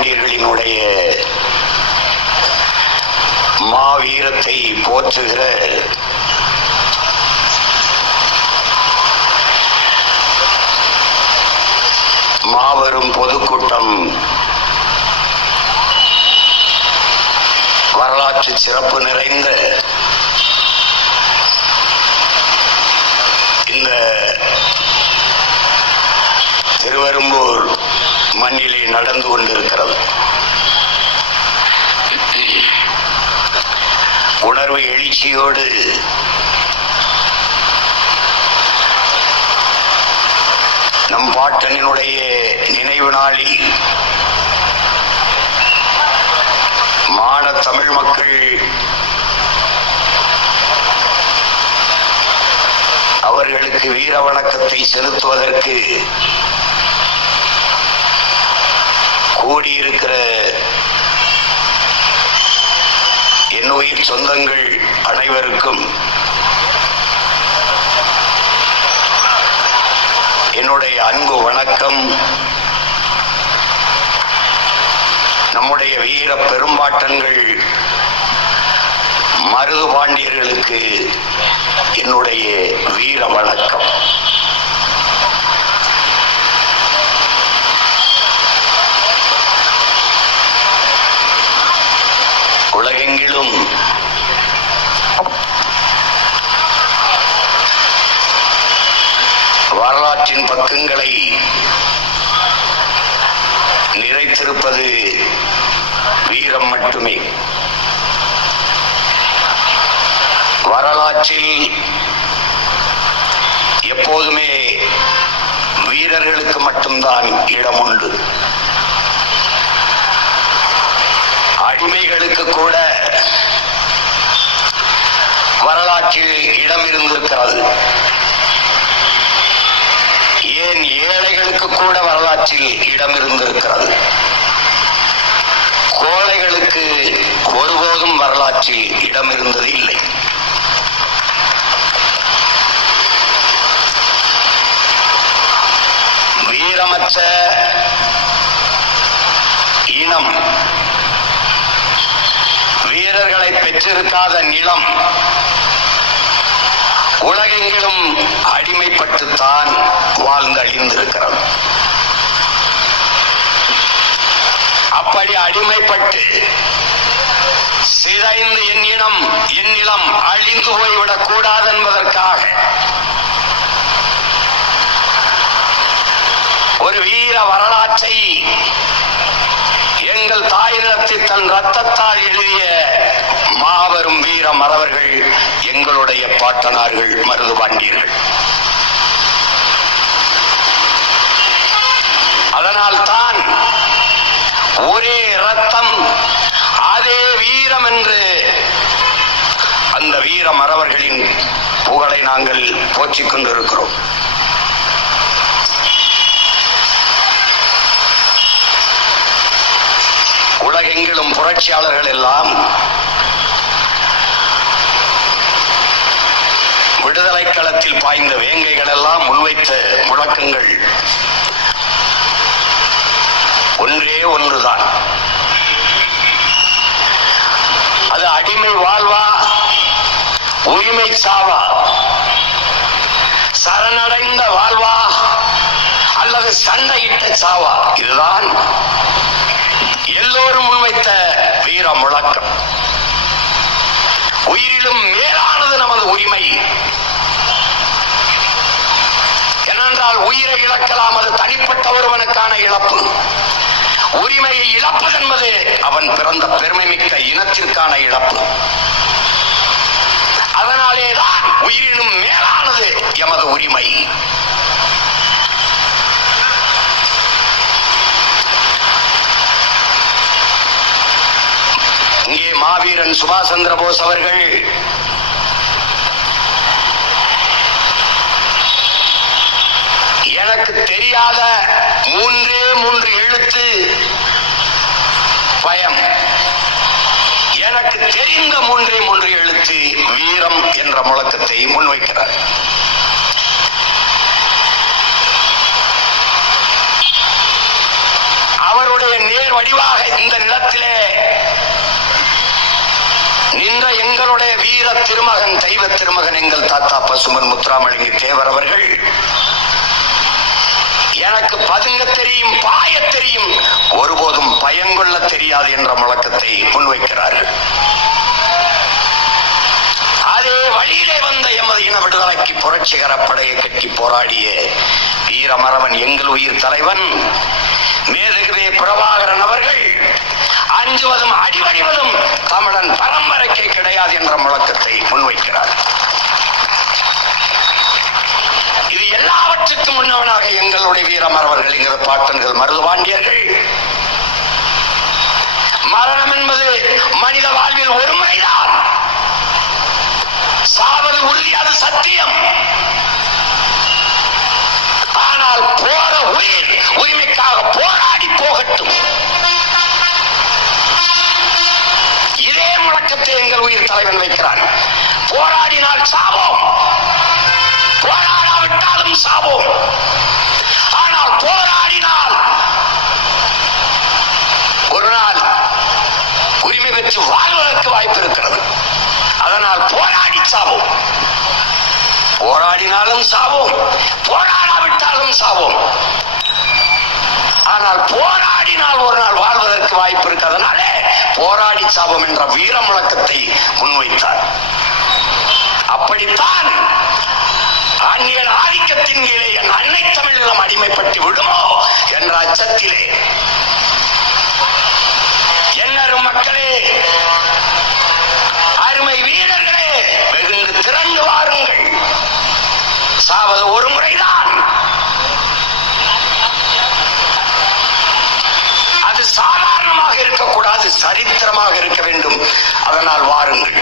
பாண்டியர்களினுடைய மாவீரத்தை போற்றுகிற மாபெரும் பொதுக்கூட்டம் வரலாற்று சிறப்பு நிறைந்த இந்த திருவெரும்பூர் மண்ணிலே நடந்து கொண்டிருக்கிறது. உணர்வு எழுச்சியோடு நம் பாட்டனினுடைய நினைவு நாளில் மான தமிழ் மக்கள் அவர்களுக்கு வீர வணக்கத்தை செலுத்துவதற்கு கூடியிருக்கிற என் உயிர் சொந்தங்கள் அனைவருக்கும் என்னுடைய அன்பு வணக்கம். நம்முடைய வீர பெரும்பாட்டன்கள் மருது பாண்டியர்களுக்கு என்னுடைய வீர வணக்கம். உலகெங்கிலும் வரலாற்றின் பக்கங்களை நிறைத்திருப்பது வீரம் மட்டுமே. வரலாற்றில் எப்போதுமே வீரர்களுக்கு மட்டும்தான் இடம் உண்டு. அடிமைகளுக்கு கூட வரலாற்றில் இடம் இருந்திருக்கிறது. ஏன் ஏழைகளுக்கு கூட வரலாற்றில் இடம் இருந்திருக்கிறது. கோழைகளுக்கு ஒருபோதும் வரலாற்றில் இடம் இருந்தது இல்லை. வீரமற்ற இனம், வீரர்களை பெற்றிருக்காத நிலம் உலகெங்கிலும் அடிமைப்பட்டுத்தான் வாழ்ந்தழிந்திருக்கிறது. அப்படி அடிமைப்பட்டு சிதைந்து என் இனம் என் நிலம் அழிந்து போய்விடக் கூடாது என்பதற்காக ஒரு வீர வரலாற்றை எங்கள் தாய் நிலத்தை தன் ரத்தத்தால் எழுதிய மாபெரும் வீர மறவர்கள் எங்களுடைய பாட்டனார்கள் மருது பாண்டியர்கள். அதனால் தான் ஒரே ரத்தம் அதே வீரம் என்று அந்த வீர மறவர்களின் புகழை நாங்கள் போற்றிக் கொண்டிருக்கிறோம். உலகெங்கிலும் புரட்சியாளர்கள் எல்லாம் விடுதலை களத்தில் பாய்ந்த வேங்கைகள் எல்லாம் முன்வைத்த முழக்கங்கள் ஒன்றே ஒன்றுதான். அது அடிமை வாழ்வா உரிமை சாவா, சரணடைந்த வாழ்வா அல்லது சண்டையிட்ட சாவா. இதுதான் எல்லோரும் முன்வைத்த வீர முழக்கம். உயிரிலும் மேலானது நமது உரிமை. ஏனென்றால் உயிரை இழக்கலாம், அது தனிப்பட்ட ஒருவனுக்கான இழப்பு. உரிமையை இழப்பது என்பது அவன் பிறந்த பெருமை மிக்க இனத்திற்கான இழப்பு. அதனாலேதான் உயிரினும் மேலானது எமது உரிமை. இங்கே மாவீரன் சுபாஷ் சந்திர போஸ் அவர்கள் எனக்கு தெரியாத 3 எழுத்து பயம், எனக்கு தெரிந்த 3 எழுத்து வீரம் என்ற முழக்கத்தை முன்வைக்கிறார். அவருடைய நேர் பேர் வடிவாக இந்த நிலத்திலே நின்ற எங்களுடைய வீர திருமகன், தெய்வ திருமகன், எங்கள் தாத்தா பசுமன் முத்துராமலிங்க தேவர் அவர்கள் எனக்கு பதுங்க தெரியும், பாய தெரியும், ஒருபோதும் பயங்கொள்ள தெரியாது என்ற முழக்கத்தை முன்வைக்கிறார்கள். அதே வழியிலே வந்த எமது இன விடுதலைக்கு புரட்சிகர படையை கட்டி போராடிய வீரமரவன் எங்கள் உயிர் தலைவன் மேதகுவே பிரபாகரன் அவர்கள் அஞ்சுவதும் அடிவடிவதும் தமிழன் பரம்பரைக்கே கிடையாது என்ற முழக்கத்தை முன்வைக்கிறார். இது எல்லாவற்றுக்கும் முன்னவனாக எங்களுடைய வீரமரவர்கள், எங்கள் பாட்டன்கள், மருதுபாண்டியர்கள், மரணம் என்பது மனித வாழ்வில் ஒரு முறைதான், சாவது உறுதி, அது சத்தியம். ஆனால் போற உயிர் உரிமைக்காக போராடி போகட்டும். இதே முழக்கத்தை எங்கள் உயிர் தலைவன் வைக்கிறான். போராடினால் சாவோம், போராடாவிட்டாலும் சாவோம். ஆனால் போராடினால் ஒரு நாள் உரிமை பெற்று வாழ்வதற்கு வாய்ப்பு இருக்கிறது. அதனால் போராடி சாவோம். போராடினாலும் சாவோம், போராடாவிட்டாலும் சாவோம். ஆனால் போராடினால் ஒரு நாள் வாழ்வதற்கு வாய்ப்பு இருக்கிறதுனால போராடி சாவோம் என்ற வீர முழக்கத்தை முன்வைத்தார். அப்படித்தான் அந்நியன் ஆதிக்கத்தின் கீழே என் அன்னை தமிழகம் அடிமைப்பட்டு விடுமோ என்ற அச்சத்திலே என்னரும் மக்களே, அருமை வீரர்களே, வெகுண்டு திரண்டு வாருங்கள். சாவது ஒரு முறைதான், அது சாதாரணமாக இருக்கக்கூடாது, சரித்திரமாக இருக்க வேண்டும். அதனால் வாருங்கள்.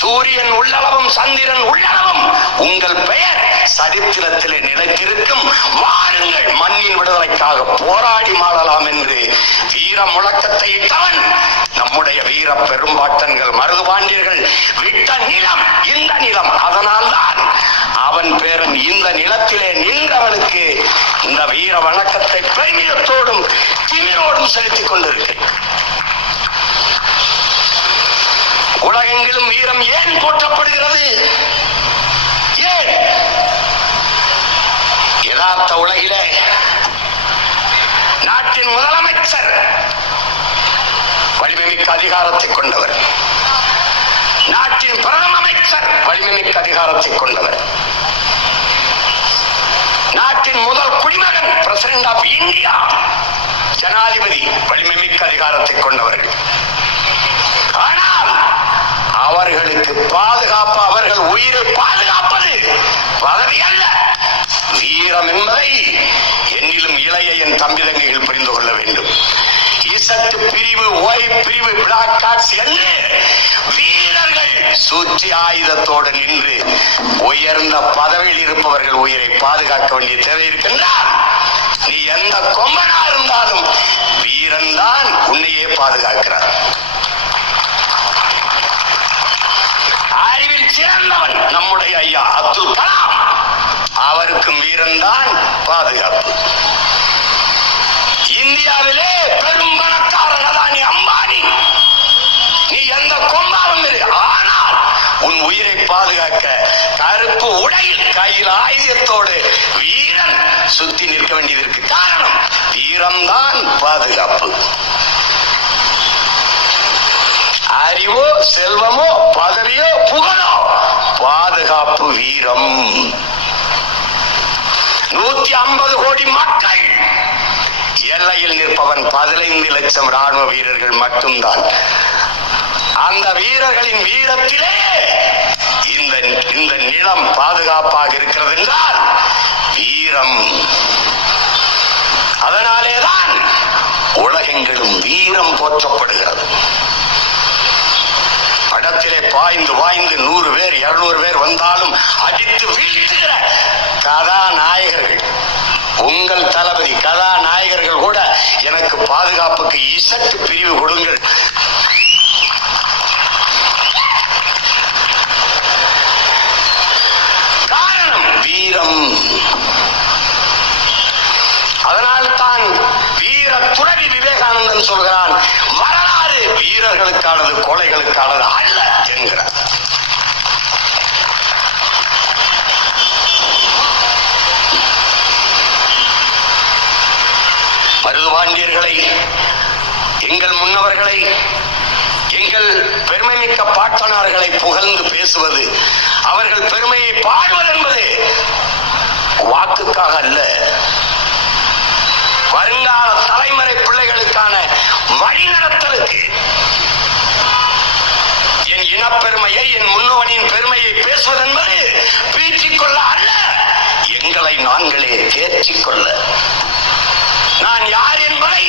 சூரியன் உள்ளளவும் சந்திரன் உள்ளளவும் உங்கள் பெயர் சரித்திரத்திலே நிலைத்திருக்கும். வாருங்கள், மண்ணின் விடுதலைக்காக போராடி மாளலாம் என்று வீர முழக்கத்தை இட்டவன் நம்முடைய வீர பெரும்பாட்டன்கள், மருதுபாண்டியர்கள் விட்ட நிலம் இந்த நிலம். அதனால்தான் அவன் பேரன் இந்த நிலத்திலே நின்றவனுக்கு இந்த வீர வணக்கத்தை பெருமிதத்தோடும் திமிரோடும் செலுத்திக் கொண்டிருக்கிறேன். உலகெங்கிலும் வீரம் ஏன் போற்றப்படுகிறது? ஏன்? யதார்த்த உலகிலே நாட்டின் முதலமைச்சர் வலிமைமிக்க அதிகாரத்தை கொண்டவர், நாட்டின் பிரதம அமைச்சர் வலிமைமிக்க அதிகாரத்தை கொண்டவர், நாட்டின் முதல் குடிமகன் பிரசிடென்ட் ஆஃப் இந்தியா ஜனாதிபதி வலிமைமிக்க அதிகாரத்தை கொண்டவர்கள். ஆனால் அவர்களுக்கு பாதுகாப்பு, அவர்கள் உயிரை பாதுகாப்பது பதவி அல்ல, வீரம் என்பதை என்னிலும் இளைய என் தம்பி தங்கைகள் புரிந்து கொள்ள வேண்டும். இசட்டு பிரிவு, ஒய் பிரிவு, பிளாக் கார்ட்ஸ் என்று வீரர்கள் சூழ்ச்சி ஆயுதத்தோடு நின்று உயர்ந்த பதவியில் இருப்பவர்கள் உயிரை பாதுகாக்க வேண்டிய தேவை இருக்கின்றார். நீ எந்த கொம்பனா இருந்தாலும் வீரன் தான் உன்னையே பாதுகாக்கிறார். அறிவில் சிறந்தவன் நம்முடைய ஐயா அப்துல் கலாம், அவருக்கும் வீரன் தான் பாதுகாப்பு. இந்தியாவிலே பெரும் பணக்காரர் அதானி அம்பானி, நீ எந்த கொம்பாலும் இரு, ஆனால் உன் உயிரை பாதுகாக்க கருப்பு உடையில் கையில் ஆயுதத்தோடு வீரன் சுத்தி நிற்க வேண்டியதற்கு காரணம் வீரம்தான் பாதுகாப்பு. அறிவோ செல்வமோ பதவியோ புகழோ, பாதுகாப்பு வீரம். 150 கோடி மக்கள் எல்லையில் நிற்பவன் 15 லட்சம் ராணுவ வீரர்கள் மட்டும்தான். அந்த வீரர்களின் வீரத்திலே இந்த நிலம் பாதுகாப்பாக இருக்கிறது என்றால் வீரம். அதனாலேதான் உலகெங்கிலும் வீரம் போற்றப்படுகிறது. படத்திலே பாய்ந்து வாய்ந்து 100 பேர் 200 பேர் வந்தாலும் அடித்து வீழ்த்துகிற கதாநாயகர்கள், உங்கள் தளபதி கதாநாயகர்கள் கூட எனக்கு பாதுகாப்புக்கு இசட்டு பிரிவு கொடுங்கள், காரணம் வீரம். அதனால மருதுபாண்டியன் சொல்கிறான், வரலாறு வீரர்களுக்கானது, கோழைகளுக்கானது அல்ல என்கிறார். மருதுபாண்டியர்களை, எங்கள் முன்னவர்களை, எங்கள் பெருமைமிக்க பாட்டனார்களை புகழ்ந்து பேசுவது, அவர்கள் பெருமையை பாடுவது என்பது வாக்குக்காக அல்ல, வருங்கால தலைமுறை பிள்ளைகளுக்கான வழிநடத்தலுக்கு. என் இனப்பெருமையை, என் முன்னோனின் பெருமையை பேசுவது என்பது பீற்றிக்கொள்ள அல்ல, எங்களை நாங்களே தேற்றிக்கொள்ள, நான் யார் என்பதை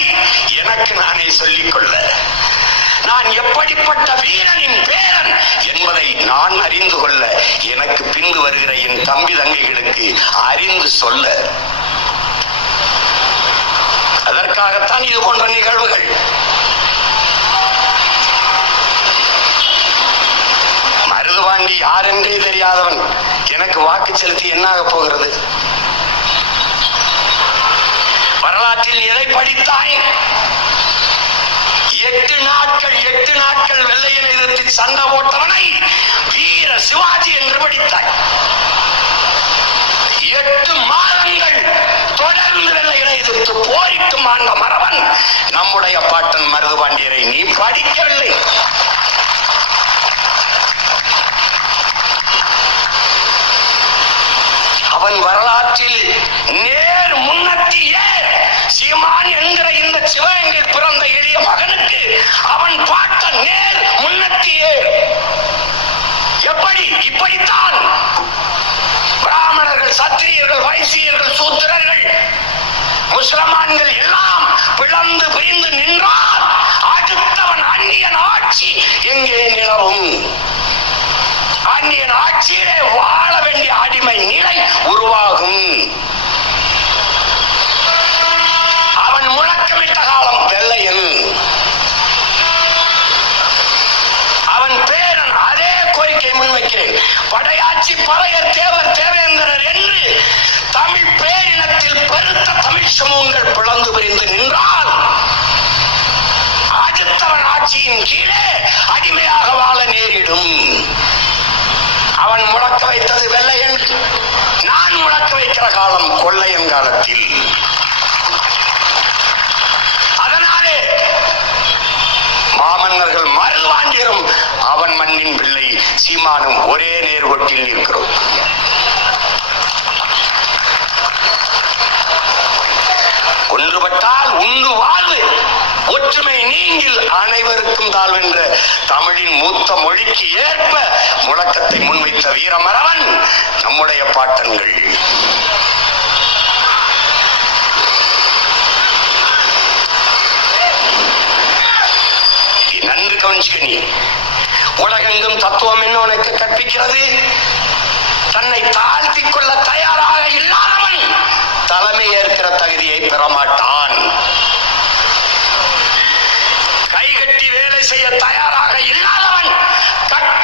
எனக்கு நானே சொல்லிக்கொள்ள, நான் எப்படிப்பட்ட வீரனின் பேரன் என்பதை நான் அறிந்து கொள்ள, எனக்கு பின்பு வருகிற என் தம்பி தங்கைகளுக்கு அறிந்து சொல்ல. அதற்காகத்தான் இது போன்ற நிகழ்வுகள். மருதுபாண்டி யார் என்றே தெரியாதவன் எனக்கு வாக்கு செலுத்தி என்னாக போகிறது? வரலாற்றில் எதை படித்தாய்? 8 நாட்கள் வெள்ளையனை எதிர்த்து சண்டை போட்டவனை வீர சிவாஜி என்று படித்தாய். 8 மாதங்கள் தொடர்ந்து வெள்ளையனை எதிர்த்து போரிட்டு மாண்ட மறவன் நம்முடைய பாட்டன் மருதுபாண்டியரை நீ படிக்கவில்லை. அவன் வரலாற்றில் நேர் முன்னத்தியே சீமான் என்கிற இந்த சிவகங்கை பிறந்த எளிய மகனுக்கு அவன் பாட்ட நேர் முன்னத்தியே. எப்படி? இப்படித்தான் பிராமணர்கள், சத்திரியர்கள், வைசியர்கள், சூத்திரர்கள், முஸ்லிமான்கள் எல்லாம் பிளந்து பிரிந்து நின்றால் அடுத்தவன் அந்நியன் ஆட்சி எங்கே நிலவும்? அந்நியன் ஆட்சியிலே வாழ வேண்டிய அடிமை நிலை உருவாகும். அவன் முழக்கமிட்ட காலம் வெள்ளையன், அவன் பேரன். அதே கோரிக்கை முன்வைக்கிறேன். படையாட்சி பறையர் தேவர் தேவேந்திரர் என்று தமிழ் பேரினத்தில் பெருத்த தமிழ் சமூகங்கள் பிளந்து பிரிந்து நின்றால் அடுத்தவன் ஆட்சியின் கீழே அடிமையாக வாழ நேரிடும். அவன் முழக்க வைத்தது வெள்ளையன், நான் முழக்க வைக்கிற காலம் கொள்ளையன் காலத்தில். அதனாலே மாமன்னர்கள் மருதுபாண்டியரும் அவன் மண்ணின் பிள்ளை சீமானும் ஒரே நேர்கோட்டில் இருக்கிறோம். ஒன்றுபட்டால் உண்டு வாழ்வு, ஒற்றுமை நீங்கில் அனைவருக்கும் தாழ்வென்ற தமிழின் மூத்த மொழிக்கு ஏற்ப முழக்கத்தை முன்வைத்த வீரமறவன் நம்முடைய பாட்டன்கள். நன்கு கவனிச்சுக்க. நீ உலகெங்கும் தத்துவம் என்ன உனக்கு கற்பிக்கிறது? தன்னை தாழ்த்திக் கொள்ள தயாராக இல்லாதவன் தலைமை ஏற்கிற தகுதியை பெறமாட்டான். கைகட்டி வேலை செய்ய தயாராக இல்லாதவன்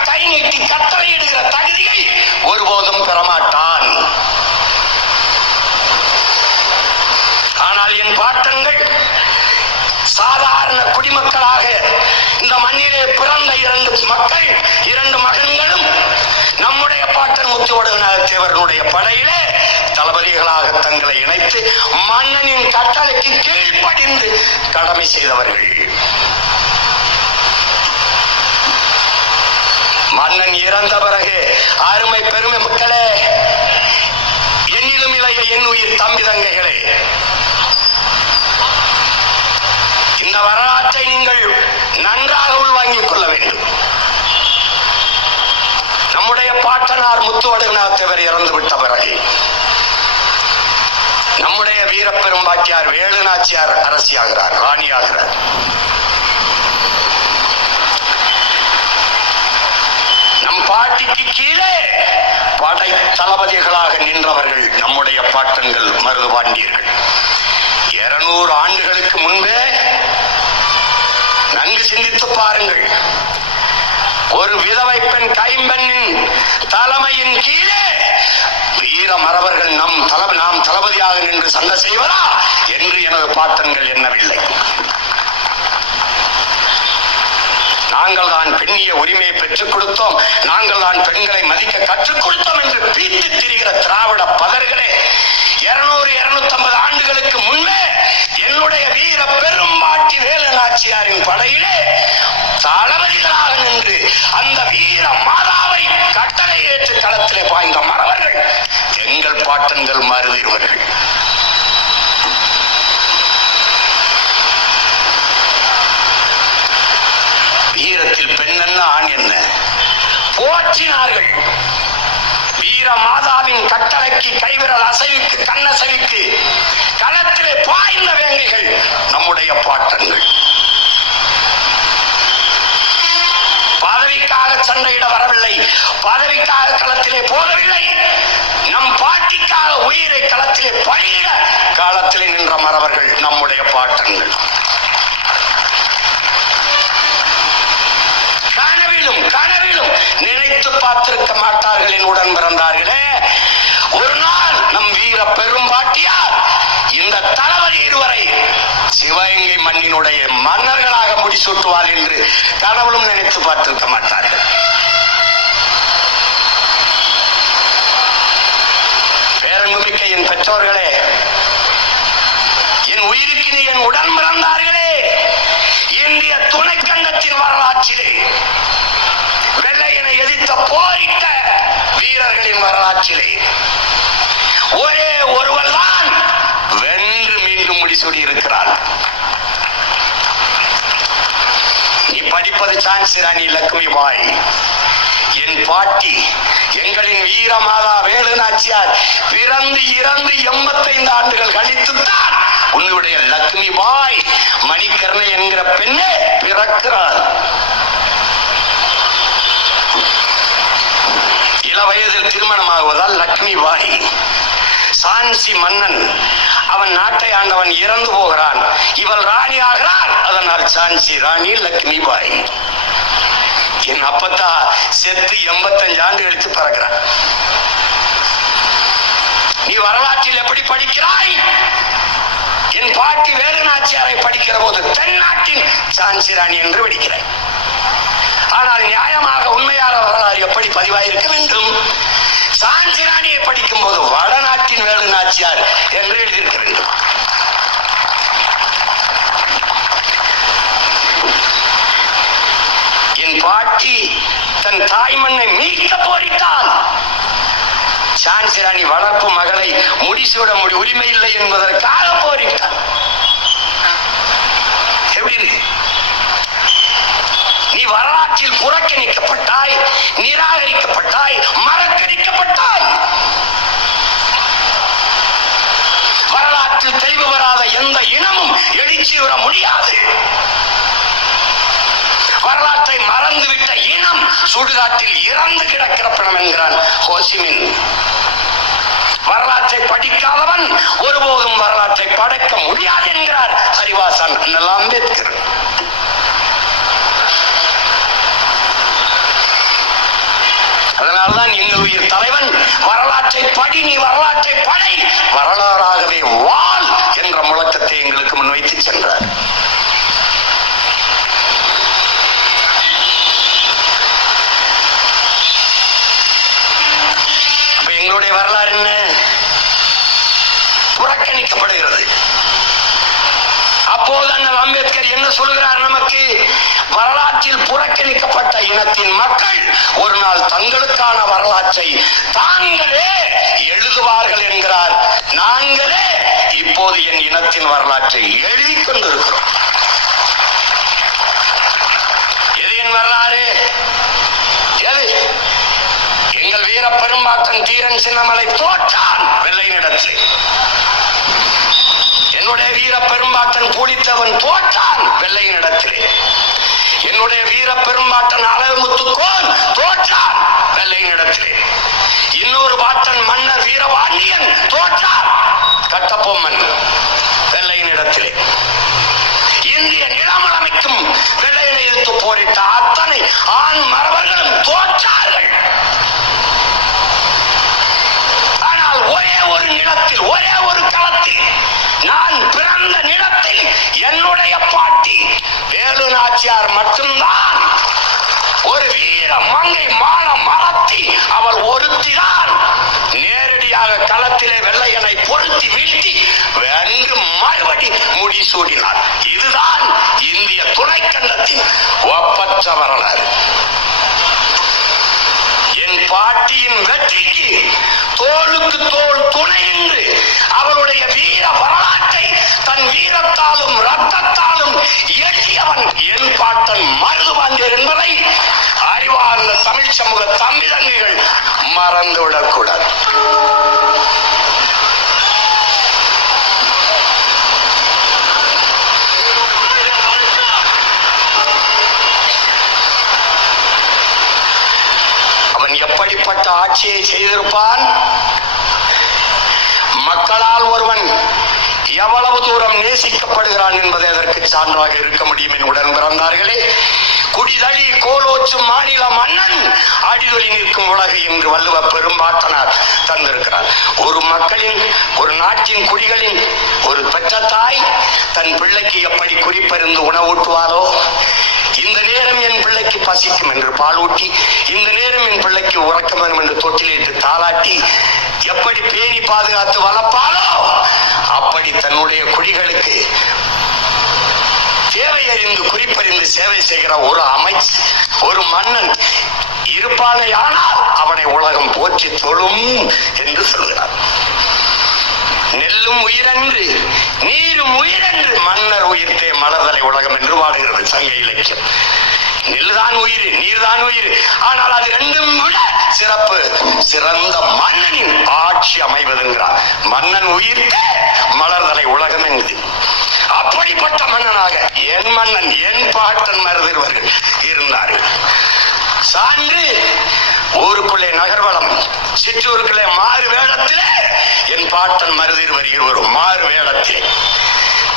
கை நீட்டி கட்டளையிடுகிற தகுதியை ஒருபோதும் பெறமாட்டான். ஆனால் என் பாட்டன்கள் சாதாரண குடிமக்களாக இந்த மண்ணிலே பிறந்த 2 மக்கள், 2 மகன்களும் நம்முடைய பாட்டன் முத்துவடுகநாதத்தேவர்களுடைய படையிலே தளபதிகளாக தங்களை இணைத்து மன்னனின் கட்டளைக்கு கீழ்ப்படிந்து கடமை செய்தவர்கள். மன்னன் இறந்த பிறகு அருமை பெருமை மக்களே, என்னிலும் இளைய என் உயிர் தம்பி தங்கைகளே, இந்த வரலாற்றை நீங்கள் நன்றாக உள்வாங்கிக் கொள்ள வேண்டும். நம்முடைய பாட்டனார் முத்துவடுகநாதத்தேவர் இறந்து விட்ட பிறகு நம்முடைய வீரப்பெரும்பாட்டியார் வேலுநாச்சியார் அரசியாகிறார், ராணியாகிறார். நம் பாட்டிக்கு கீழே படை தளபதிகளாக நின்றவர்கள் நம்முடைய பாட்டன்கள் மருதுபாண்டியர்கள். 200 ஆண்டுகளுக்கு முன்பே நன்கு சிந்தித்து பாருங்கள். ஒரு விதவை பெண் கைம்பெண்ணின் தலைமையின் கீழே வீர மறவர்கள் நாம் தளபதியாக நின்று சண்டை செய்வதா என்று எனது பாட்டன்கள் எண்ணவில்லை. நாங்கள் தான் பெண்ணிய உரிமையை பெற்றுக் கொடுத்தோம், நாங்கள் தான் பெண்களை மதிக்க கற்றுக் கொடுத்தோம் என்று பீத்து திரிகிற திராவிட பதர்களே, 200-250 ஆண்டுகளுக்கு முன்பே என்னுடைய வீர பெரும்பாட்டி வேலு நாச்சியாரின் படையிலே தளபதிகளாக நின்று அந்த வீர மாதாவை கட்டளை ஏற்று களத்திலே பாய்ந்த மறவர்கள் எங்கள் பாட்டன்கள் மருதியவர்கள். வீரத்தில் பெண் என்ன ஆண் என்ன போற்றினார்கள். வீர மாதாவின் கட்டளைக்கு கைவிரல் அசைவுக்கு கண்ணசைவுக்கு களத்திலே பாய்ந்த வேங்கைகள் நம்முடைய பாட்டன்கள். பதவிக்காக சண்டையிட வரவில்லை, பதவிக்காக களத்திலே போகவில்லை, நம் பாட்டிக்காக உயிரை களத்திலே பழியிட களத்திலே நின்ற மறவர்கள் நம்முடைய பாட்டன்கள். கனவிலும் நினைத்து பார்த்திருக்க மாட்டார்கள் என் உடன் பிறந்தார்களே. ஒரு நாள் நம் வீர பெரும்பாட்டியார் இந்த தளபதி இருவரை சிவகங்கை மண்ணினுடைய மன்னர்களாக முடிசூட்டுவார் என்று கனவிலும் நினைத்து பார்த்திருக்க மாட்டார்கள். பேரன்புமிக்க என் பெற்றோர்களே, என் உயிருக்கு என் உடன் பிறந்தார்களே, இந்திய துணைக்கண்டத்தின் வரலாற்றிலே வெள்ளையனை எதிர்த்த போரிட்ட வீரர்களின் வரலாற்றிலே ஒரே ஒருவர் தான் வென்று மீண்டும் முடிசூடி இருக்கிறார். நீ படிப்பது சான்சி ராணி லட்சுமிபாய். என் பாட்டி எங்களின் வீரமாதா வேலு நாச்சியார் பிறந்து இறந்து 85 ஆண்டுகள் கழித்துத்தான் உன்னுடைய லட்சுமிபாய் மணிக்கர்ணை என்கிற பெண்ணே பிறக்கிறார். இள வயதில் திருமணமாகுவதால் லட்சுமிபாய். சான்சி மன்னன் அவன் நாட்டை ஆண்டவன் இறந்து போகிறான், இவள் ராணி ஆகிறான், அதனால் சான்சி ராணி லட்சுமிபாய். என் அப்பத்தா செத்து 85 ஆண்டு கழித்து பிறக்கிறான். நீ வரலாற்றில் எப்படி படிக்கிறாய்? என் பாட்டி வேலு நாச்சியாரை படிக்கிற போது தென்னாட்டின் சான்சி ராணி என்று படிக்கிறாய். ஆனால் நியாயமாக உண்மையான வரலாறு எப்படி பதிவாயிருக்க வேண்டும்? சான்சி ராணியை படிக்கும் போது வடநாட்டின் வேலு நாச்சியார் என்று எழுதியிருக்க வேண்டும். என் பாட்டி தன் தாய் மண்ணை மீட்க போரிட்டால் சான்சி ராணி வளர்ப்பு மகளை முடிசூட உரிமை இல்லை என்பதற்காக போரிட்டார். எப்படி நீ வரலாற்றில் புறக்கணிக்கப்பட்டாய், நிராகரிக்கப்பட்டாய், மறக்கடிக்கப்பட்டாய். வரலாற்றில் தெளிவு பெறாத எந்த இனமும் எழுச்சி வர முடியாது. வரலாற்றை மறந்துவிட்ட இனம் சுடுகாட்டில் இறந்து கிடக்கிற பிணம் என்கிறான் ஹோசிமின். வரலாற்றை படிக்காதவன் ஒருபோதும் வரலாற்றை படைக்க முடியாது என்கிறார் ஹரிவாசன் அம்பேத்கர். அதனால்தான் எங்கள் உயிர் தலைவன் வரலாற்றை படி, நீ வரலாற்றை படை, வரலாறாகவே வாழ் என்ற முழக்கத்தை எங்களுக்கு முன்வைத்து சென்றார். அப்ப எங்களுடைய வரலாறு என்ன? புறக்கணிக்கப்படுகிறது. அப்போது அண்ணல் அம்பேத்கர் என்ன சொல்கிறார் நமக்கு? வரலாற்றில் புறக்கணிக்கப்பட்ட இனத்தின் மக்கள் ஒரு நாள் தங்களுக்கான வரலாற்றை தாங்களே எழுதுவார்கள் என்கிறார். நாங்களே இப்போது என் இனத்தின் வரலாற்றை எழுதி கொண்டிருக்கிறோம். எது என் வரலாறு? எது? எங்கள் வீர பெரும்பாட்டன் தீரன் சின்னமலை தோற்றான் வெள்ளையனிடத்தில். என்னுடைய வீர பெரும்பாட்டன் பூலித்தவன் தோற்றான் வெள்ளையனிடத்திலே. என்னுடைய வீர பெரும்பாட்டன் அழகுமுத்துக்கோன் தோற்றான் வெள்ளையனிடத்திலே. இன்னொரு பாட்டன் மன்னர் வீரபாண்டியன் தோற்றான் கட்டபொம்மன் வெள்ளையனிடத்திலே. இந்திய நிலமமைக்கும் வெள்ளையனை எதிர்த்து போரிட்ட அத்தனை ஆண் மறவர்களும் தோற்றார்கள். ஆனால் ஒரே ஒரு நிலத்தில், ஒரே ஒரு களத்தில், நான் பிறந்த நிலத்தில் என்னுடைய பாட்டி வேலு அழகு நாச்சியார் மட்டும்தான் ஒரு வீர மங்கை மான மரத்தி அவள் ஒருத்திதான் நேரடியாக களத்திலே வெள்ளையனை பொருத்தி வீழ்த்தி வென்று மறுபடி முடிசூடினார். இதுதான் இந்திய துணைக்கண்டத்தின் ஒப்பற்ற வரலாறு. என் பாட்டியின் வெற்றிக்கு தோளுக்கு தோள் துணை நின்று அவருடைய வீர வரலாற்றை தன் வீரத்தாலும் ரத்தத்தாலும் எண்ணியவன் என் பாட்டன் மருதுபாண்டியர் என்பதை அறிவார்ந்த தமிழ் சமூக தமிழங்கிகள் மறந்துவிடக் கூடாது. அவன் எப்படிப்பட்ட ஆட்சியை செய்திருப்பான்? மக்களால் ஒருவன் எவ்வளவு தூரம் நேசிக்கப்படுகிறான் என்பதை அதற்கு சான்றாக இருக்க முடியும். என் உடன் பிறந்தார்களே, குடிதழி கோலோச்சும் மாநில மன்னன் அடிதொலி நிற்கும் உலகு என்று வள்ளுவ பெரும்பாட்டனார் தந்திருக்கிறார். ஒரு மக்களின், ஒரு நாட்டின் குடிகளின் ஒரு பெற்ற தாய் தன் பிள்ளைக்கு எப்படி குறிப்பறிந்து உணவூட்டுவாரோ, இந்த நேரம் என் பிள்ளைக்கு பசிக்கும் என்று பாலூட்டி, இந்த நேரம் என் பிள்ளைக்கு உறக்கம் வரும் என்று தொட்டிலிட்டு தாளாட்டி எப்படி பேணி பாதுகாத்து வளர்ப்பாலோ, அப்படி தன்னுடைய குடிகளுக்கு தேவை அறிந்து குறிப்பறிந்து சேவை செய்கிற ஒரு அமைச்சு, ஒரு மன்னன் இருப்பானே ஆனால் அவனை உலகம் போற்றி தொழும் என்று சொல்கிறார். நெல்லும் உயிரென்று நீரும் உயிரென்று மன்னர் உயிர்த்தே மலர்தலை உலகம் என்று வாடுகிறது சங்க இலக்கியம். நெல்லுதான் உயிர், நீர்தான் உயிர். ஆனால் அது ரெண்டும் விட சிறப்பு சிறந்த மன்னனின் ஆட்சி அமைவதுங்கிறார். மன்னன் உயிர்த்தே மலர்தலை உலகம் என்று. அப்படிப்பட்ட மன்னனாக என் மன்னன் என் பாட்டன் மருதிருவர்கள் இருந்தார்கள். சான்று ஊருக்குள்ளே நகர்வளம், சிற்றூருக்குள்ளே மாறு வேடத்திலே என் பாட்டன் மருதிருவர் இருவரும் மாறு வேடத்திலே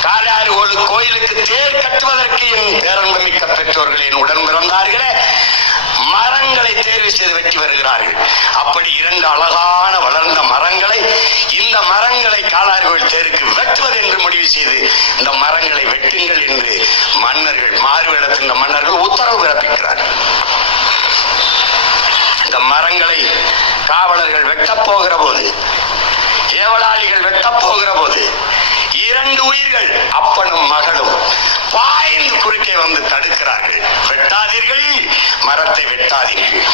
காலாறு கோயிலுக்கு தேர் கட்டுவதற்கு என் பேரன்பமிக்க பெற்றோர்கள் என் உடன் பிறந்தார்களே மரங்களை தேர்வு செய்து வெட்டி வருகிறார்கள். அப்படி இரண்டு அழகான வளர்ந்த மரங்களை, இந்த மரங்களை காலாறு கோயில் தேருக்கு வெட்டுவது என்று முடிவு செய்து இந்த மரங்களை வெட்டுங்கள் என்று மன்னர்கள், மாறுவேடத்தில் இந்த மன்னர்கள் உத்தரவு பிறப்பிக்கிறார்கள். இந்த மரங்களை காவலர்கள் வெட்டப் போகிற போது, ஏவலாளிகள் வெட்டப் போகிற போது இரண்டு உயிர்கள் அப்பனும் மகளும் பாய்ந்து குறுக்கே வந்து தடுக்கிறார்கள். வெட்டாதீர்கள், மரத்தை வெட்டாதீர்கள்,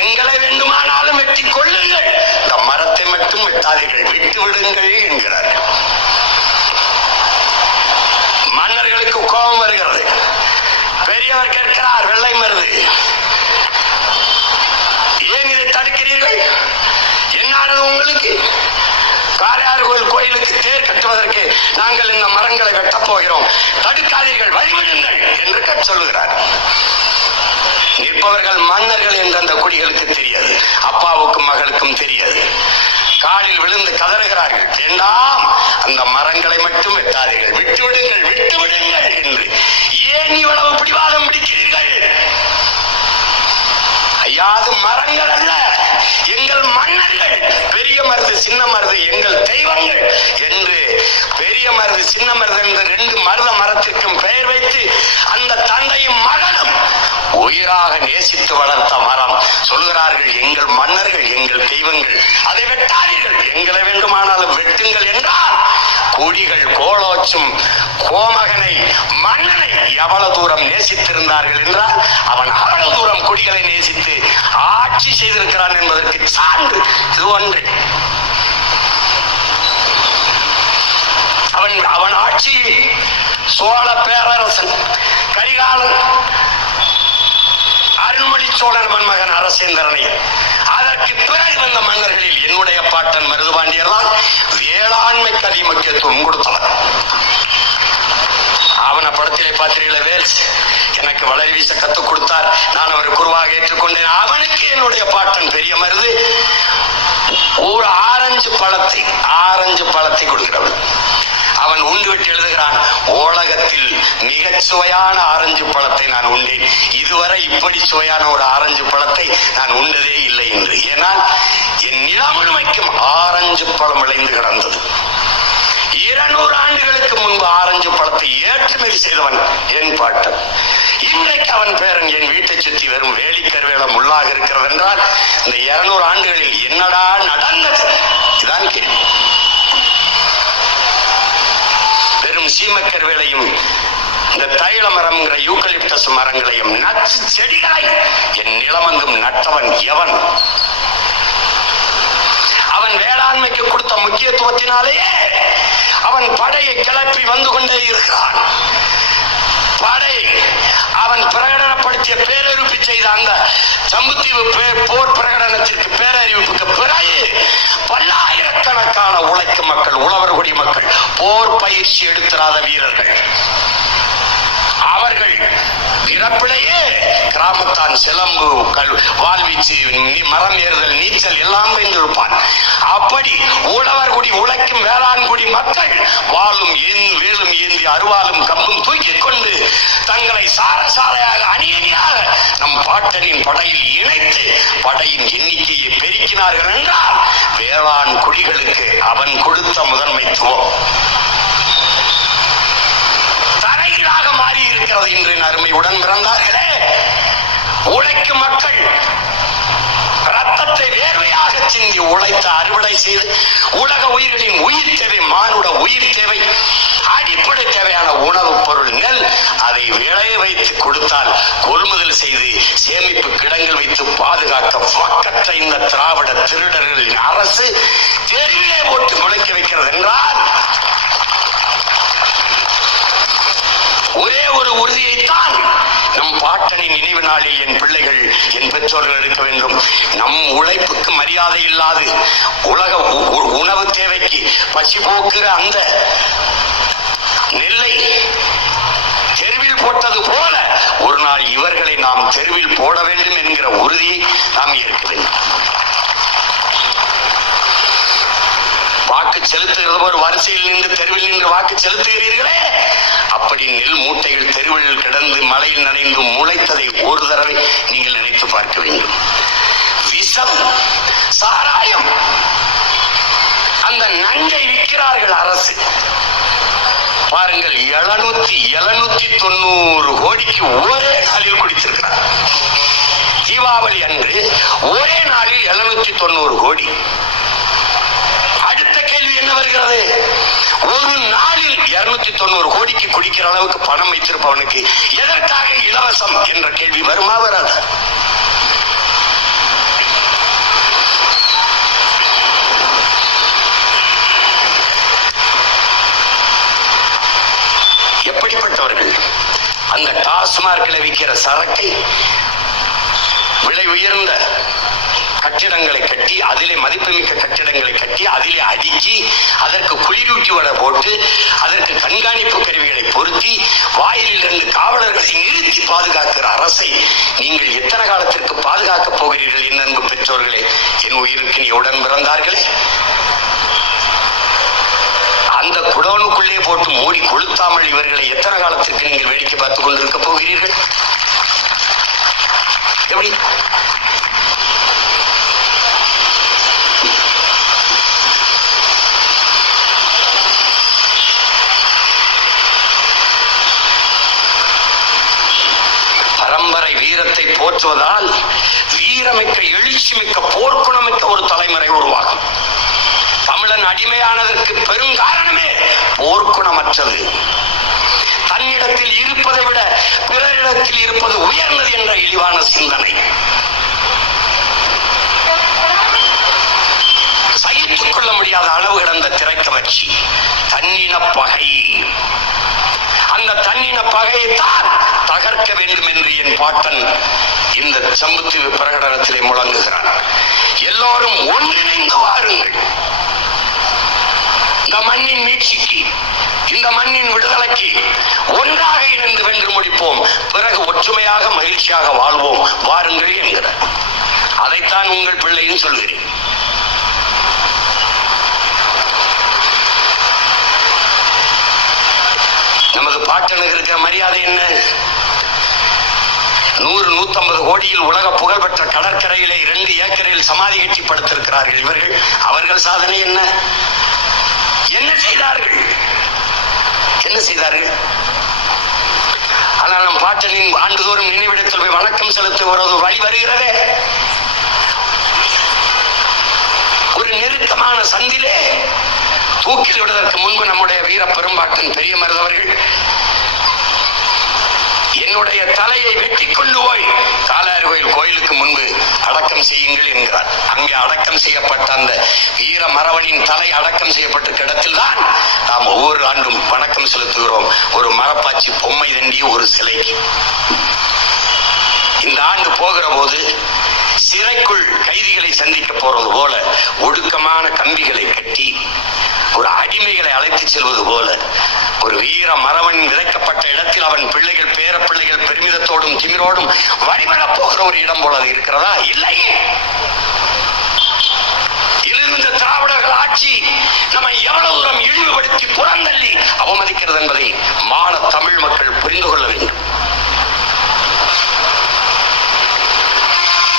எங்களை வேண்டுமானாலும் வெட்டிக் கொள்ளுங்கள், இந்த மரத்தை மட்டும் வெட்டாதீர்கள், விட்டு விடுங்கள் என்கிறார்கள். மன்னர்களுக்கு கோபம் வருகிறது. பெரியவர் கேட்கிறார், வெள்ளை மருது, ஏன் இதை தடுக்கிறீர்கள்? என்னானது உங்களுக்கு? காளையார் கோயிலுக்கு தேர் கட்டுவதற்கு நாங்கள் இந்த மரங்களை வெட்டப் போகிறோம், தடுக்காதீர்கள், வழிவிடுங்கள் என்று சொல்லுகிறார். நிற்பவர்கள் மன்னர்கள் என்று அந்த குடிகளுக்கு தெரியாது, அப்பாவுக்கும் மகளுக்கும் தெரியாது. காலில் விழுந்து கதறுகிறார்கள், வேண்டாம், அந்த மரங்களை மட்டும் வெட்டாதீர்கள், விட்டு விடுங்கள், விட்டு விடுங்கள் என்று. ஏன் இவ்வளவு பிடிவாதம் பிடிக்கிறீர்கள்? ஐயாது மரங்கள் அல்ல, எங்கள் மன்னர்கள், பெரிய மருது சின்ன மருது எங்கள் தெய்வங்கள் என்று பெரிய மருது சின்ன மருது என்ற ரெண்டு மருத மரத்திற்கும் பெயர் வைத்து அந்த தந்தையும் மகனும் உயிராக நேசித்து வளர்த்த மரம். சொல்கிறார்கள், எங்கள் மன்னர்கள் எங்கள் தெய்வங்கள், அதை வெட்டாதீர்கள், எங்களை வேண்டுமானாலும் வெட்டுங்கள் என்றால் குடிகள் கோலோச்சும் கோமகனை, மன்னனை எவ்வளவு தூரம் நேசித்திருந்தார்கள் என்றால் அவன் அவ்வளவு தூரம் குடிகளை நேசித்து ஆட்சி செய்திருக்கிறான் என்பதற்கு சான்று இது ஒன்று. அவன் ஆட்சி சோழ பேரரசன் கரிகாலன், அருள்மொழி சோழன் மன்மகன் அரசேந்திரனை, அதற்கு பிறகு வந்த மன்னர்களில் என்னுடைய பாட்டன் மருதுபாண்டியர் தான் வேளாண்மைக்கு அதிக முக்கியத்துவம் கொடுத்தவர். அவன படத்திலே பார்த்தீர்களே, வேல்ஸ் எனக்கு வளரி வீச கத்துக் கொடுத்தார், நான் அவரை குருவாக ஏற்றுக்கொண்டேன். அவனுக்கு என்னுடைய பாட்டன் பெரிய மருது ஒரு ஆரஞ்சு பழத்தை கொடுக்கிறவன். அவன் உண்டு விட்டு எழுதுகிறான், உலகத்தில் மிகச் சுவையான ஆரஞ்சு பழத்தை நான் உண்டேன், இதுவரை இப்படி சுவையான ஒரு ஆரஞ்சு பழத்தை நான் உண்டதே இல்லை என்று. ஏனால் என் நிலம் முழுமைக்கும் ஆரஞ்சு பழம் விளைந்து கிடந்தது. 200 ஆண்டுகளுக்கு முன்பு ஆரஞ்சு பழத்தை ஏற்றுமதி செய்தவன் என் பாட்டன். இன்றைக்கு அவன் பேரன் என் வீட்டை சுற்றி வெறும் வேலிக்கருவேல முள்ளாக இருக்கிறது என்றால் இந்த 200 ஆண்டுகளில் என்னடா நடந்தது? இதான் கேள்வி. வெறும் சீமக்கருவேலையும் இந்த தைல மரம்ங்கிற யூக்கலிப்டஸ் மரங்களையும் நச்சு செடிகளை என் நிலமந்தும் நட்டவன் எவன்? அவன் வேளாண்மைக்கு கொடுத்த முக்கியத்துவத்தினாலேயே அவன் படையை கிளப்பி வந்து கொண்டே இருக்கிறான். படை அவன் பிரகடனப்படுத்திய பேரறிவிப்பு செய்த அந்த சம்புத்தீவு போர் பிரகடனத்திற்கு பேரறிவிப்புக்கு பிறகு பல்லாயிரக்கணக்கான உழைக்கும் மக்கள், உழவர் குடி மக்கள், போர் பயிற்சி எடுத்திராத வீரர்கள், அவர்கள் பிறப்பிலேயே கிராமத்தான் சிலம்பு, வாழ்வீச்சு, மரம் ஏறுதல், நீச்சல் எல்லாம் வைத்திருப்பான். அப்படி உழவர் குடி உழைக்கும் வேளாண்குடி மக்கள் வாளும் வேலும் ஏந்தி அருவாலும் கம்பும் தூக்கிக் கொண்டு தங்களை சாரசாலையாக அணியணியாக நம் பாட்டனின் படையில் இணைத்து படையின் எண்ணிக்கையை பெருக்கினார்கள் என்றால் வேளாண் குடிகளுக்கு அவன் கொடுத்த முதன்மைத்துவம் தரையிலாக மாறி இருக்கிறது. இன்றைய அருமையுடன் பிறந்தார்களே உழைக்கும் மக்கள் ரத்தத்தை வேர்வையாக சிந்தி உழைத்து அறுவடை செய்து உலக உயிர்களின் உயிர் தேவை, மானுட உயிர் தேவை, அடிப்படை தேவையான உணவுப் பொருள் நெல், அதை விளைய வைத்து கொடுத்தால் கொள்முதல் செய்து சேமிப்பு கிடங்கில் வைத்து பாதுகாக்க பக்கற்ற இந்த திராவிட திருடர்களின் அரசு தெருவிலே போட்டு முளைக்க வைக்கிறது என்றால் ஒரே ஒரு உறுதியைத்தான் நம் பாட்டனின் நினைவு நாளில் என் பிள்ளைகள், என் பெற்றோர்கள் எடுக்க வேண்டும். நம் உழைப்புக்கு மரியாதை இல்லாது உலக உணவு தேவைக்கு பசி போக்குற அந்த நெல்லை தெருவில் போட்டது போல ஒரு நாள் இவர்களை நாம் தெருவில் போட வேண்டும் என்கிற உறுதியை நாம் ஏற்க வேண்டும். வாக்கு செலுத்துகிறது ஒரு வரிசையில் நின்று தெருவில் நின்று வாக்கு செலுத்துகிறீர்களே, அப்படி நெல் மூட்டைகள் தெருவில் கிடந்து மழையில் நனைந்து முளைத்ததை ஒரு தடவை நீங்கள் நினைத்து பார்க்க வேண்டும். விஷம், சாராயம், அந்த நஞ்சை விற்கிறார்கள் அரசு. பாருங்கள், 790 கோடிக்கு ஒரே நாளில் குடித்திருக்கிறார். தீபாவளி அன்று ஒரே நாளில் 790 கோடி. அடுத்த கேள்வி என்ன வருகிறது? ஒரு நாளில் 290 கோடிக்கு குடிக்கிற அளவுக்கு பணம் வைத்திருப்பவனுக்கு எதற்காக இலவசம் என்ற கேள்வி வருமா வராது? எப்படிப்பட்டவர்கள்? அந்த டாஸ்மார்க்கில் விற்கிற சரக்கை விலை உயர்ந்த கட்டிடங்களை கட்டி, அதிலே மதிப்புமிக்க கட்டிடங்களை கட்டி, அதிலே அடுக்கி, அதற்கு குளிரூட்டி வடை போட்டு, அதற்கு கண்காணிப்பு கருவிகளை பொருத்தி, வாயிலில் 2 காவலர்களை நிறுத்தி பாதுகாக்கிற அரசை நீங்கள் எத்தனை காலத்திற்கு பாதுகாக்கப் போகிறீர்கள்? என் அன்பு பெற்றோர்களே, என் உயிருக்கு நீ உடன் பிறந்தார்களே, அந்த குடோனுக்குள்ளே போட்டு மூடி கொளுத்தாமல் இவர்களை எத்தனை காலத்திற்கு நீங்கள் வேடிக்கை பார்த்துக் கொண்டிருக்க போகிறீர்கள்? எப்படி? பரம்பரை வீரத்தை போற்றுவதால் வீரமிக்க, எழுச்சிமிக்க, போர்க்குணமிக்க ஒரு தலைமுறை உருவாகும். தமிழன் அடிமையானதற்கு பெருங்காரணமே போர்க்குணமற்றது. தன்னிடத்தில் இருப்பதை விட பிறரிடத்தில் இருப்பது உயர்ந்தது என்ற இழிவான சிந்தனை. சகித்துக் கொள்ள முடியாத அளவு கிடந்த திரைக்கவர்ச்சி, தன்னின பகை. அந்த தன்னின பகையைத்தான் தகர்க்க வேண்டும் என்று என் பாட்டன் இந்த சம்புத்தீவு பிரகடனத்திலே முழங்குகிறான். எல்லோரும் ஒன்றிணைந்து வாருங்கள். இந்த மண்ணின் மீட்சிக்கு, இந்த மண்ணின் விடுதலைக்கு ஒன்றாக இணைந்து வென்று முடிப்போம். பிறகு ஒற்றுமையாக மகிழ்ச்சியாக வாழ்வோம், வாருங்கள் என்கிறார். அதைத்தான் உங்கள் பிள்ளைன்னு சொல்கிறேன். நமது பாட்டனுக்கு இருக்கிற மரியாதை என்ன? 100-150 கோடியில் உலக புகழ்பெற்ற கடற்கரையிலே 2 ஏக்கரில் சமாதி கட்டி படுத்திருக்கிறார்கள் இவர்கள். அவர்கள் சாதனை என்ன? என்ன செய்தார்கள்? என்ன செய்தார்கள்? ஆனால் நம் பாட்டனின் ஆண்டுதோறும் நினைவிடத்தில் போய் வணக்கம் செலுத்துவது வழி வருகிறதே. ஒரு நெருக்கமான சந்திலே தூக்கில் விடுவதற்கு முன்பு நம்முடைய வீர பெரும்பாட்டன் பெரிய மருதவர்கள் என்னுடைய தலையை வெட்டி கொண்டு போய் காளையார் கோயிலுக்கு முன்பு அடக்கம் செய்யுங்கள் என்கிறார். அங்கே அடக்கம் செய்யப்பட்ட அந்த வீர மறவனின் தலை அடக்கம் செய்யப்பட்ட இடத்தில் தான் நாம் ஒவ்வொரு ஆண்டும் வணக்கம் செலுத்துகிறோம். ஒரு மரப்பாச்சி பொம்மை தண்டி ஒரு சிலைக்கு. இந்த ஆண்டு போகிற போது சிறைக்குள் கைதிகளை சந்திக்க போறது போல ஒடுக்கமான கம்பிகளை கட்டி ஒரு அடிமைகளை அழைத்து செல்வது போல ஒரு வீர மறவன் விதைக்கப்பட்ட இடத்தில் அவன் பிள்ளைகள் பேர பிள்ளைகள் பெருமிதத்தோடும் திமிரோடும் வழிபடப் போகிற ஒரு இடம் போல இருக்கிறதா? இல்லை. இருந்து திராவிடர்கள் ஆட்சி நம்மை எவ்வளவு தூரம் இழிவுபடுத்தி புறந்தள்ளி அவமதிக்கிறது என்பதை மான தமிழ் மக்கள் புரிந்து கொள்ள வேண்டும்.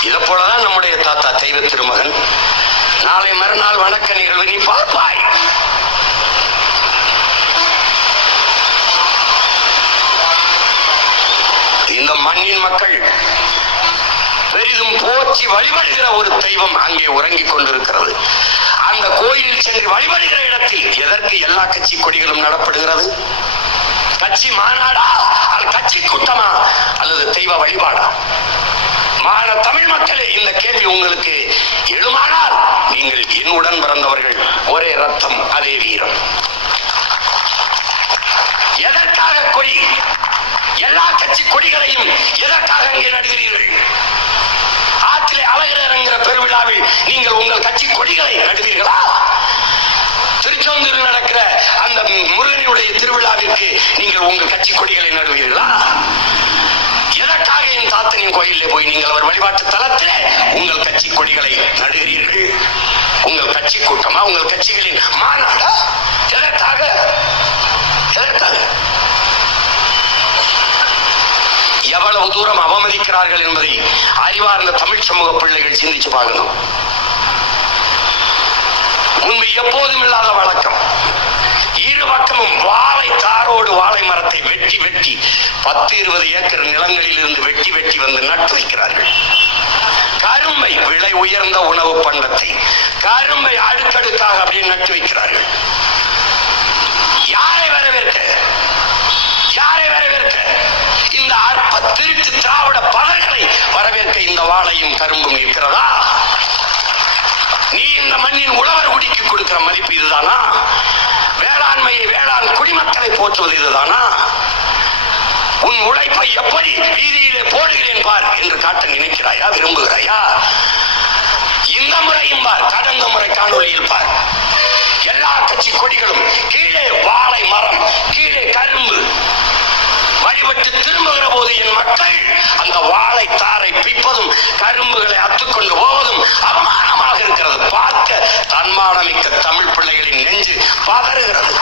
இதை போலதான் நம்முடைய தாத்தா தெய்வ திருமகன் நாளை மறுநாள் வணக்க நிகழ்வு நீ பார்ப்பாய். இந்த மண்ணின் மக்கள் பெரிதும் போற்றி வழிபடுகிற ஒரு தெய்வம் அங்கே உறங்கிக் கொண்டிருக்கிறது. அந்த கோயிலில் சென்று வழிபடுகிற இடத்தில் எதற்கு எல்லா கட்சி கொடிகளும் நடப்படுகிறது? கட்சி மாநாடா, கட்சி கூட்டமா, அல்லது தெய்வ வழிபாடா? மான தமிழ் மக்களே, இந்த கேள்வி உங்களுக்கு எழுமானால் நீங்கள் என்னுடன் பிறந்தவர்கள், ஒரே ரத்தம் அதே வீரம். எதற்காக கொடி? எல்லா கட்சி கொடிகளையும் எதற்காக அங்கே நடுகிறீர்கள்? ஆற்றிலே அழகர் என்கிற பெருவிழாவில் நீங்கள் உங்கள் கட்சி கொடிகளை நடுவீர்களா? திருச்செந்தூரில் நடக்கிற அந்த முருகனுடைய திருவிழாவிற்கு நீங்கள் உங்கள் கட்சி கொடிகளை நடுவீர்களா? எதற்காக என் தாத்தனின் கோயிலே போய் நீங்கள் அவர் வழிபாட்டு தலத்திலே உங்கள் கட்சி கொடிகளை நடுகிறீர்கள்? உங்கள் கட்சி கூட்டமா, உங்கள் கட்சிகளின் மாநாடா? எதற்காக? எதற்காக? எவ்வளவு தூரம் அவமதிக்கிறார்கள் என்பதை அறிவார்ந்த தமிழ் சமூக பிள்ளைகள் சிந்திச்சு பார்க்கணும். முன்பு எப்போதும் இல்லாத வழக்கம், இரு பக்கமும் வாழை தாரோடு வாழை மரத்தை வெட்டி வெட்டி 10-20 ஏக்கர் நிலங்களில் இருந்து வெட்டி வெட்டி வந்து நட்டு வைக்கிறார்கள். கரும்பை, விலை உயர்ந்த உணவு பண்டத்தை, கரும்பை அடுக்கடுக்காக அப்படியே நட்டு வைக்கிறார்கள். யாரை வரவேற்க? யாரை வரவேற்க? இந்த அற்ப திருட்டு திராவிட பதர்களை வரவேற்க இந்த வாழையும் கரும்பும் இருக்கிறதா? நீ இந்த மண்ணின் உழவர் குடிக்கு கொடுக்கிற மதிப்பு இதுதானா? வேளாண்மையை, வேளாண் குடிமக்களை போற்றுவது இதுதானா? உன் உழைப்பை எப்படி வீதியிலே போடுகிறேன் பார் என்று காட்ட நினைக்கிறாயா, விரும்புகிறாயா? இந்த முறையும் பார், கடந்த முறை காணொலியில் பார், எல்லா கட்சி கொடிகளும் கீழே வாழை மரம், கீழே கரும்பு. வழிபட்டு திரும்புகிற போது என் மக்கள் அந்த வாழை தாரை பிப்பதும் கரும்புகளை அத்துக்கொண்டு போவதும் அவமானமாக இருக்கிறது. பார்க்க தன்மானமிக்க தமிழ் பிள்ளைகளின் நெஞ்சு பதறுகிறது.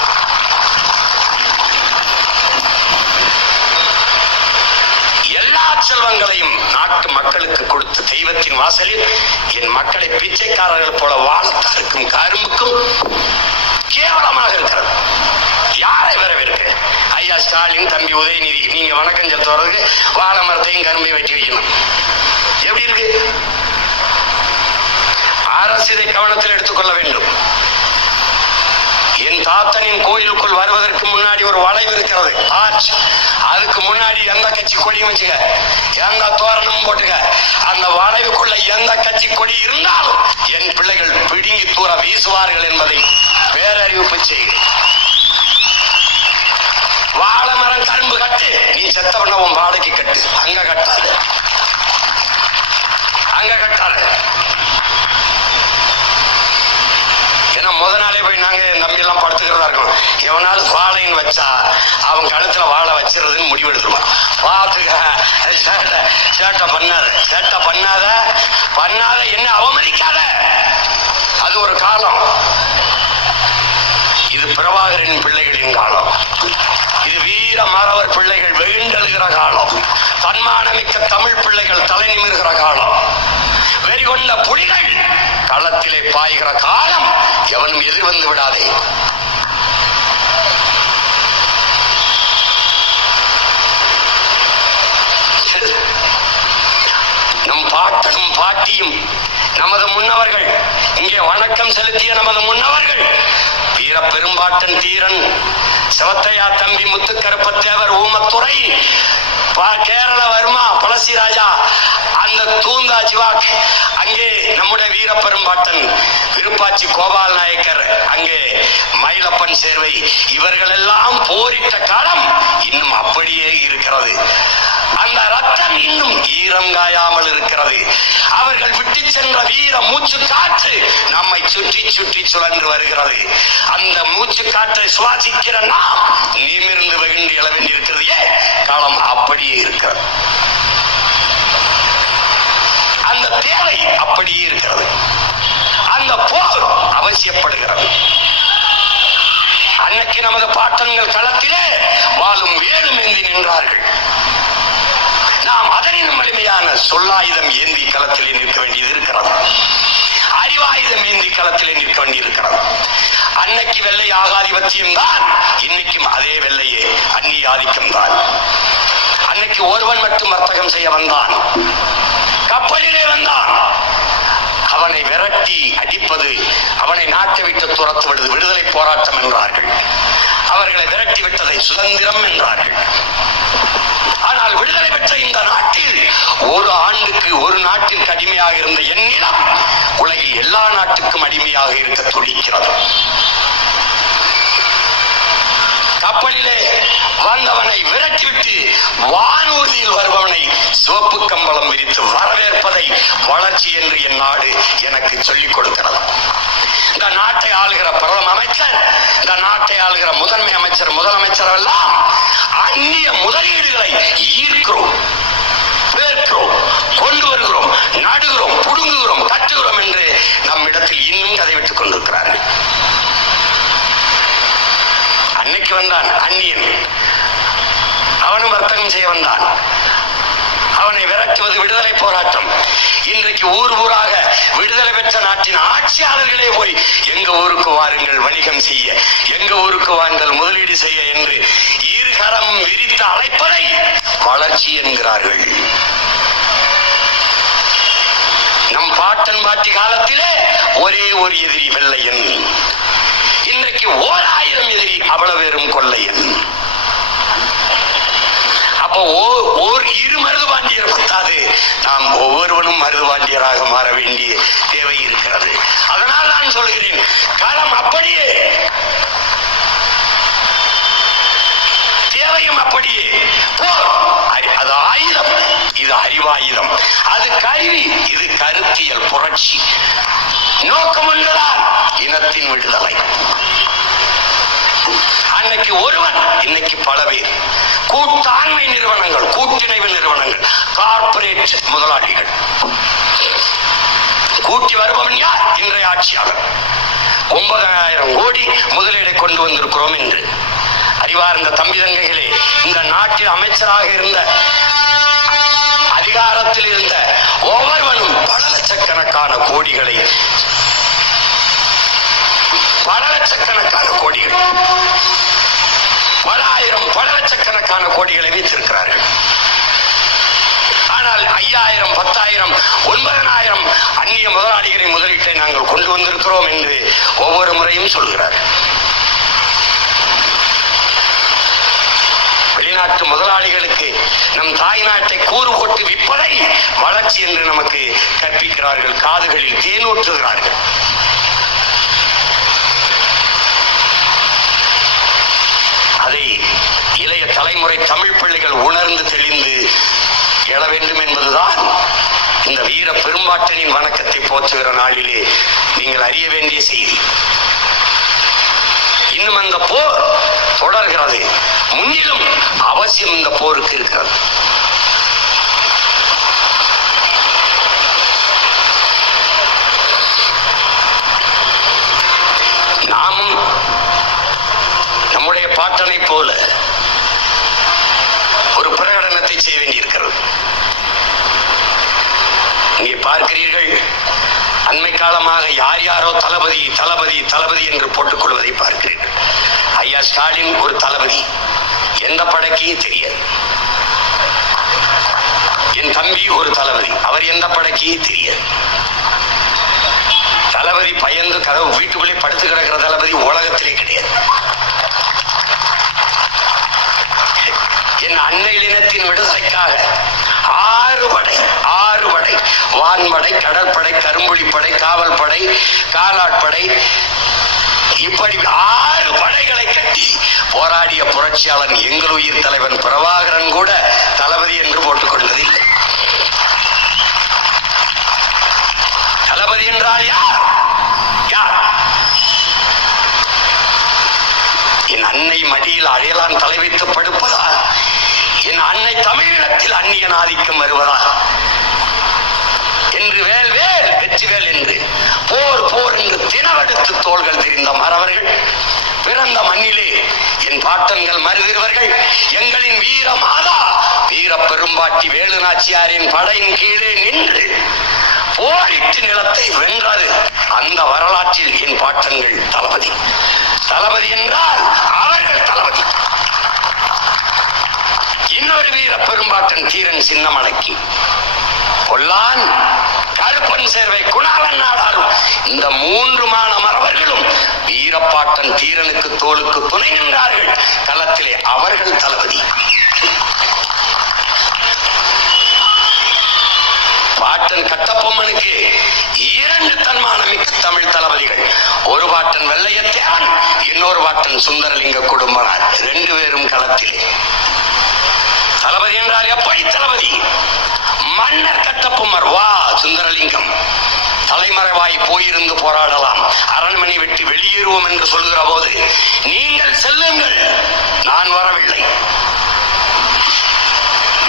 எல்லா செல்வங்களையும் நாட்டு மக்களுக்கு கொடுத்து தெய்வத்தின் வாசலில் என் மக்களை பிச்சைக்காரர்கள் போல வாழத்தாருக்கும் கரும்புக்கும் கேவலமாக இருக்கிறது. யாரை வரவேற்க? ஐயா ஸ்டாலின், தம்பி உதயநிதி, நீங்க வணக்கம் செலுத்துறதுக்கு வாழை மரத்தையும் கரும்பையும் வெட்டி வைக்கணும். எப்படி இருக்கு? அரசு இதை கவனத்தில் எடுத்துக்கொள்ள வேண்டும். என் தாத்தனின் கோயிலுக்குள் வருவதற்கு முன்னாடி ஒரு வளைவு இருக்கிறது, ஆர்ச். அதுக்கு முன்னாடி எந்த கட்சி கொடியும் வச்சுக்க, எந்த தோரணமும் போட்டுக்க. அந்த வளைவுக்குள்ள எந்த கட்சி கொடி இருந்தாலும் என் பிள்ளைகள் பிடுங்கி தூர வீசுவார்கள் என்பதை பேரறிவிப்பு செய்கிறேன். வாழை மரம் கரும்பு கட்டு, நீ செத்த பண்ண உன் வாழைக்கு கட்டு, அங்க கட்டாது, அங்க கட்டாது. ஏன்னா முத நாளே போய் நாங்க என் தம்பி எல்லாம் படுத்துக்கிறதா இருக்கோம். எவனாலும் வாழைன்னு வச்சா அவன் கழுத்துல வாழை வச்சிருதுன்னு முடிவெடுத்துருவான். பார்த்துக்க, சேட்டை பண்ணாத, சேட்டை பண்ணாத, பண்ணாத, என்ன அவமதிக்காத. அது ஒரு காலம். இது பிரபாகரன் பிள்ளைகளின் காலம். இது வீர மறவர் பிள்ளைகள் வெகுண்டெழுகிற காலம். தன்மானமிக்க தமிழ் பிள்ளைகள் தலை நிமிர்கிற காலம். வெறிகொண்ட புலிகள் களத்திலே பாய்கிற காலம். எவனும் எதிர்வந்து விடாதே. நம் பாட்டனும் பாட்டியும் நமது முன்னவர்கள், இங்கே வணக்கம் செலுத்திய நமது முன்னவர்கள் வீர பெரும்பாட்டன் தீரன், சிவத்தையா தம்பி முத்துக்கருப்பத்தேவர், ஊமத்துறை, கேரள வர்மா, பழசி ராஜா, அந்த தூந்தா ஜிவாக், அங்கே நம்முடைய வீர பெரும்பாட்டன் விருப்பாச்சி கோபால் நாயக்கர், அங்கே மயிலப்பன் சேர்வை, இவர்கள் எல்லாம் போரிட்ட காலம் இன்னும் அப்படியே இருக்கிறது. அந்த ரத்தம் இன்னும் ஈரம் காயாமல் இருக்கிறது. அவர்கள் விட்டு சென்ற வீர மூச்சு காற்று நம்மை சுற்றி சுற்றி சுழன்று வருகிறது. அந்த மூச்சு காற்றை சுவாசிக்கிற நாம் நீமிருந்து வெகுண்டு எழ வேண்டியிருக்கிறது. காலம் அப்படியே இருக்கிறது. அந்த தேவை அப்படியே இருக்கிறது. அந்த போர் அவசியப்படுகிறது. அன்னைக்கு நமது பாட்டன்கள் களத்திலே வாழும் வேலும் ஏந்தி நின்றார்கள். நாம் அதனினும் வலிமையான சொல்லாயுதம் ஏந்தி களத்திலே நிற்க வேண்டியது இருக்கிறது. அறிவாயுதம் ஏந்தி களத்திலே நிற்க வேண்டியிருக்கிறது. அன்னைக்கு வெள்ளை ஆகாதிபத்தியம் தான், இன்னைக்கும் அதே வெள்ளையே அந்நிய ஆதிக்கம் தான். அன்னைக்கு ஒருவன் மட்டும் வர்த்தகம் செய்ய வந்தான், கப்பலிலே வந்தான். அவனை விரட்டி அடிப்பது, அவனை நாட்டை விட்டு துரத்துவிடுவது விடுதலை போராட்டம் என்றார்கள். அவர்களை விரட்டி விட்டதை சுதந்திரம் என்றார்கள். ஆனால் விடுதலை பெற்ற இந்த நாட்டில் ஒரு ஆண்டுக்கு ஒரு நாட்டிற்கு அடிமையாக இருந்த என்னிடம் உலகில் எல்லா நாட்டுக்கும் அடிமையாக இருக்க துடிக்கிறது. கப்பலிலே வந்தவனை விரட்டிவிட்டு வானூர்தியில் வருபவனை சிவப்பு கம்பளம் விரித்து வரவேற்பதை வளர்ச்சி என்று என் நாடு எனக்கு சொல்லிக் கொடுக்கிறது. இந்த நாட்டை ஆளுகிற பிரதம அமைச்சர், இந்த நாட்டை ஆளுகிற முதன்மை அமைச்சர், முதலமைச்சர் எல்லாம் அந்நிய முதலீடுகளை ஈர்க்கிறோம், பேர்க்கிறோம், கொண்டு வருகிறோம், நடுகிறோம், புடுங்குகிறோம், தட்டுகிறோம் என்று நம்மிடத்தில் இன்னும் கதை விட்டுக் கொண்டிருக்கிறார்கள். அன்னைக்கு வந்தான் அந்நியன், அவனும் வர்த்தகம் செய்ய வந்தான். அவனை விரட்டுவது விடுதலை போராட்டம். இன்றைக்கு ஊர் ஊராக விடுதலை பெற்ற நாட்டின் ஆட்சியாளர்களே போய் எங்க ஊருக்கு வாருங்கள் வணிகம் செய்ய, எங்க ஊருக்கு வாருங்கள் முதலீடு செய்ய என்று இருகரம் விரித்து அழைப்பதை வளர்ச்சி என்கிறார்கள். நம் பாட்டன் பாட்டி காலத்திலே ஒரே ஒரு எதிரி வெள்ளையன், இன்றைக்கு 1000 எதிரி அவ்வளவு பேரும் கொள்ளையன். அப்போ ஓர் இரு மருதுபாண்டியர் பத்தாது, நாம் ஒவ்வொருவனும் மருதுபாண்டியராக மாற வேண்டிய தேவை இருக்கிறது. அதனால் நான் சொல்கிறேன், காலம் அப்படியே, தேவையும் அப்படியே. போர் அது ஆயுதம், இது அறிவாயுதம். அது கருவி, இது கருத்தியல் புரட்சி. நோக்கம் ஒன்றுதான், இனத்தின் விடுதலை. அன்னைக்கு ஒருவன், இன்னைக்கு பல பேர். கூட்டாண்மை நிறுவனங்கள், கூட்டிணைவு நிறுவனங்கள், கார்ப்பரேட் முதலாளிகள். கூட்டி வருபவன் யார்? இன்றைய ஆட்சியாளர். 9000 கோடி முதலீடை கொண்டு வந்திருக்கிறோம் என்று அறிவார்ந்த தம்பி தங்கைகளே, இந்த நாட்டில் அமைச்சராக இருந்த, அதிகாரத்தில் இருந்த ஒவ்வொருவனும் பல லட்சக்கணக்கான கோடிகளை, பல லட்சக்கணக்கான கோடிகள், பல ஆயிரம், பல லட்சக்கணக்கான கோடிகளை வைத்திருக்கிறார்கள். ஆனால் 5000, 10,000, 9,000 அந்நிய முதலாளிகளின் முதலீட்டை நாங்கள் கொண்டு வந்திருக்கிறோம் என்று ஒவ்வொரு முறையும் சொல்கிறார். வெளிநாட்டு முதலாளிகளுக்கு நம் தாய் நாட்டை கூறு போட்டு விற்பதை வளர்ச்சி என்று நமக்கு கற்பிக்கிறார்கள், காதுகளில் தேனூற்றுகிறார்கள். அதை இளைய தலைமுறை தமிழ் பிள்ளைகள் உணர்ந்து தெளிந்து எழ வேண்டும் என்பதுதான் இந்த வீர பெரும்பாட்டனின் வணக்கத்தை போற்றுகிற நாளிலே நீங்கள் அறிய வேண்டிய செய்தி. இன்னும் அந்த போர் தொடர்கிறது. முன்னிலும் அவசியம் இந்த போருக்கு இருக்கிறது. நாமும் நம்முடைய பாட்டனை போல ஒரு பிரகடனத்தை செய்ய வேண்டியிருக்கிறது. இங்கே பார்க்கிறீர்கள், அண்மை காலமாக யார் யாரோ தளபதி தளபதி தளபதி என்று போட்டுக் கொள்வதை பார்க்கிறீர்கள். ஐயா ஸ்டாலின் ஒரு தளபதி, எந்த படைக்கு தெரியாது. என் தம்பி ஒரு தளபதி, அவர் எந்த படைக்கு தெரியாது. தளபதி பயந்து கதவு வீட்டுக்குள்ளே படுத்து கிடக்கிற தளபதி உலகத்திலே கிடையாது. என் அன்னையினத்தின் விடுதலைக்காக 6 படை வான்படை, கடற்படை, கரும்புலிப்படை, காவல் படை, காலாட்படை, இப்படி 6 படைகளை கட்டி போராடிய புரட்சியாளன் எங்கள் உயிர் தலைவன் பிரபாகரன் கூட தளபதி என்று போட்டுக் கொள்வதில்லை. தளபதி என்றால் யார்? என் அன்னை மடியில் அழையலான் தலை வைத்து படுப்பதா? என் அன்னை தமிழகத்தில் அந்நியன் ஆதிக்கம் வருவதா என்று வேல் வேல் வெற்றிவேல் என்று போர் போர் என்று தினவெடுத்து தோள்கள் தெரிந்த மறவர்கள் பிறந்த மண்ணிலே என் பாட்டன்கள் மருதிருவர்கள் எங்களின் வீர மாதா வீர பெரும்பாட்டி வேலு நாச்சியாரின் படையின் கீழே நின்று போரிட்டு நிலத்தை வென்றது. அந்த வரலாற்றில் என் பாட்டன்கள் தளபதி. தளபதி என்றால் அவர்கள் தளபதி. இன்னொரு வீர பெரும்பாட்டன் தீரன் சின்னமலைக்கு பொல்லான் கருப்பன் சேர்வை குணாளன் நாடாரும் இந்த 3 மாணவர்களும் வீரப்பாட்டன் தீரனுக்கு தோளுக்கு துணை நின்றார்கள் களத்திலே. அவர்கள் தளபதி. பாட்டன் கட்டபொம்மனுக்கு 2 தன்மானமிக்க தமிழ் தளபதிகள். ஒரு பாட்டன் வெள்ளையத்தேவன், இன்னொரு பாட்டன் சுந்தரலிங்க குடும்பனார். 2 பேரும் களத்திலே. தளபதி என்றால் எப்படி தளபதி? மன்னர் கட்டபொம்மர் வா சுந்தரலிங்கம் தலைமறைவாய் போயிருந்து போராடலாம், அரண்மனை விட்டு வெளியேறுவோம் என்று சொல்கிற போது நீங்கள் செல்லுங்கள், நான் வரவில்லை.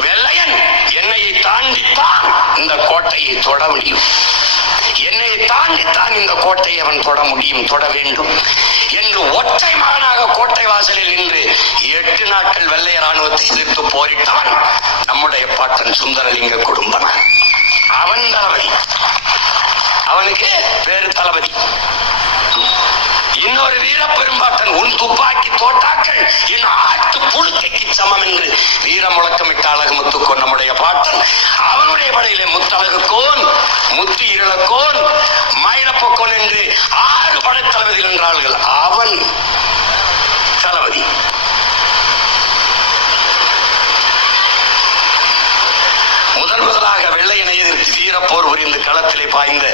வெள்ளையன் என்னையை தாண்டித்தான் இந்த கோட்டையை தொட முடியும், என்னை தாண்டித்தான் இந்த கோட்டையை அவன் தொட முடியும், தொட வேண்டும் என்று ஒற்றை மகனாக கோட்டை வாசலில் நின்று 8 நாட்கள் வெள்ளைய ராணுவத்தை எதிர்த்து போரிட்டவன் நம்முடைய பாட்டன் சுந்தரலிங்க குடும்பனார். அவன் தளபதி. அவனுக்கு வேறு தளபதி. இன்னொரு வீர பெரும்பாட்டன் உன் துப்பாக்கி தோட்டாக்கள் என் ஆட்டு புழுக்கைக்கு சமம் என்று வீர முழக்கமிட்ட அழகு முத்துக்கோன் நம்முடைய பாட்டன். அவனுடைய படையிலே முத்தழகுக்கோன், முத்து இருளக்கோன், மயிலப்பக்கோன் என்று 6 படை தளபதி என்றார்கள். அவன் தளபதி. முதலாக வெள்ளையனை எதிர்த்து வீரப்போர் புரிந்து களத்திலே பாய்ந்த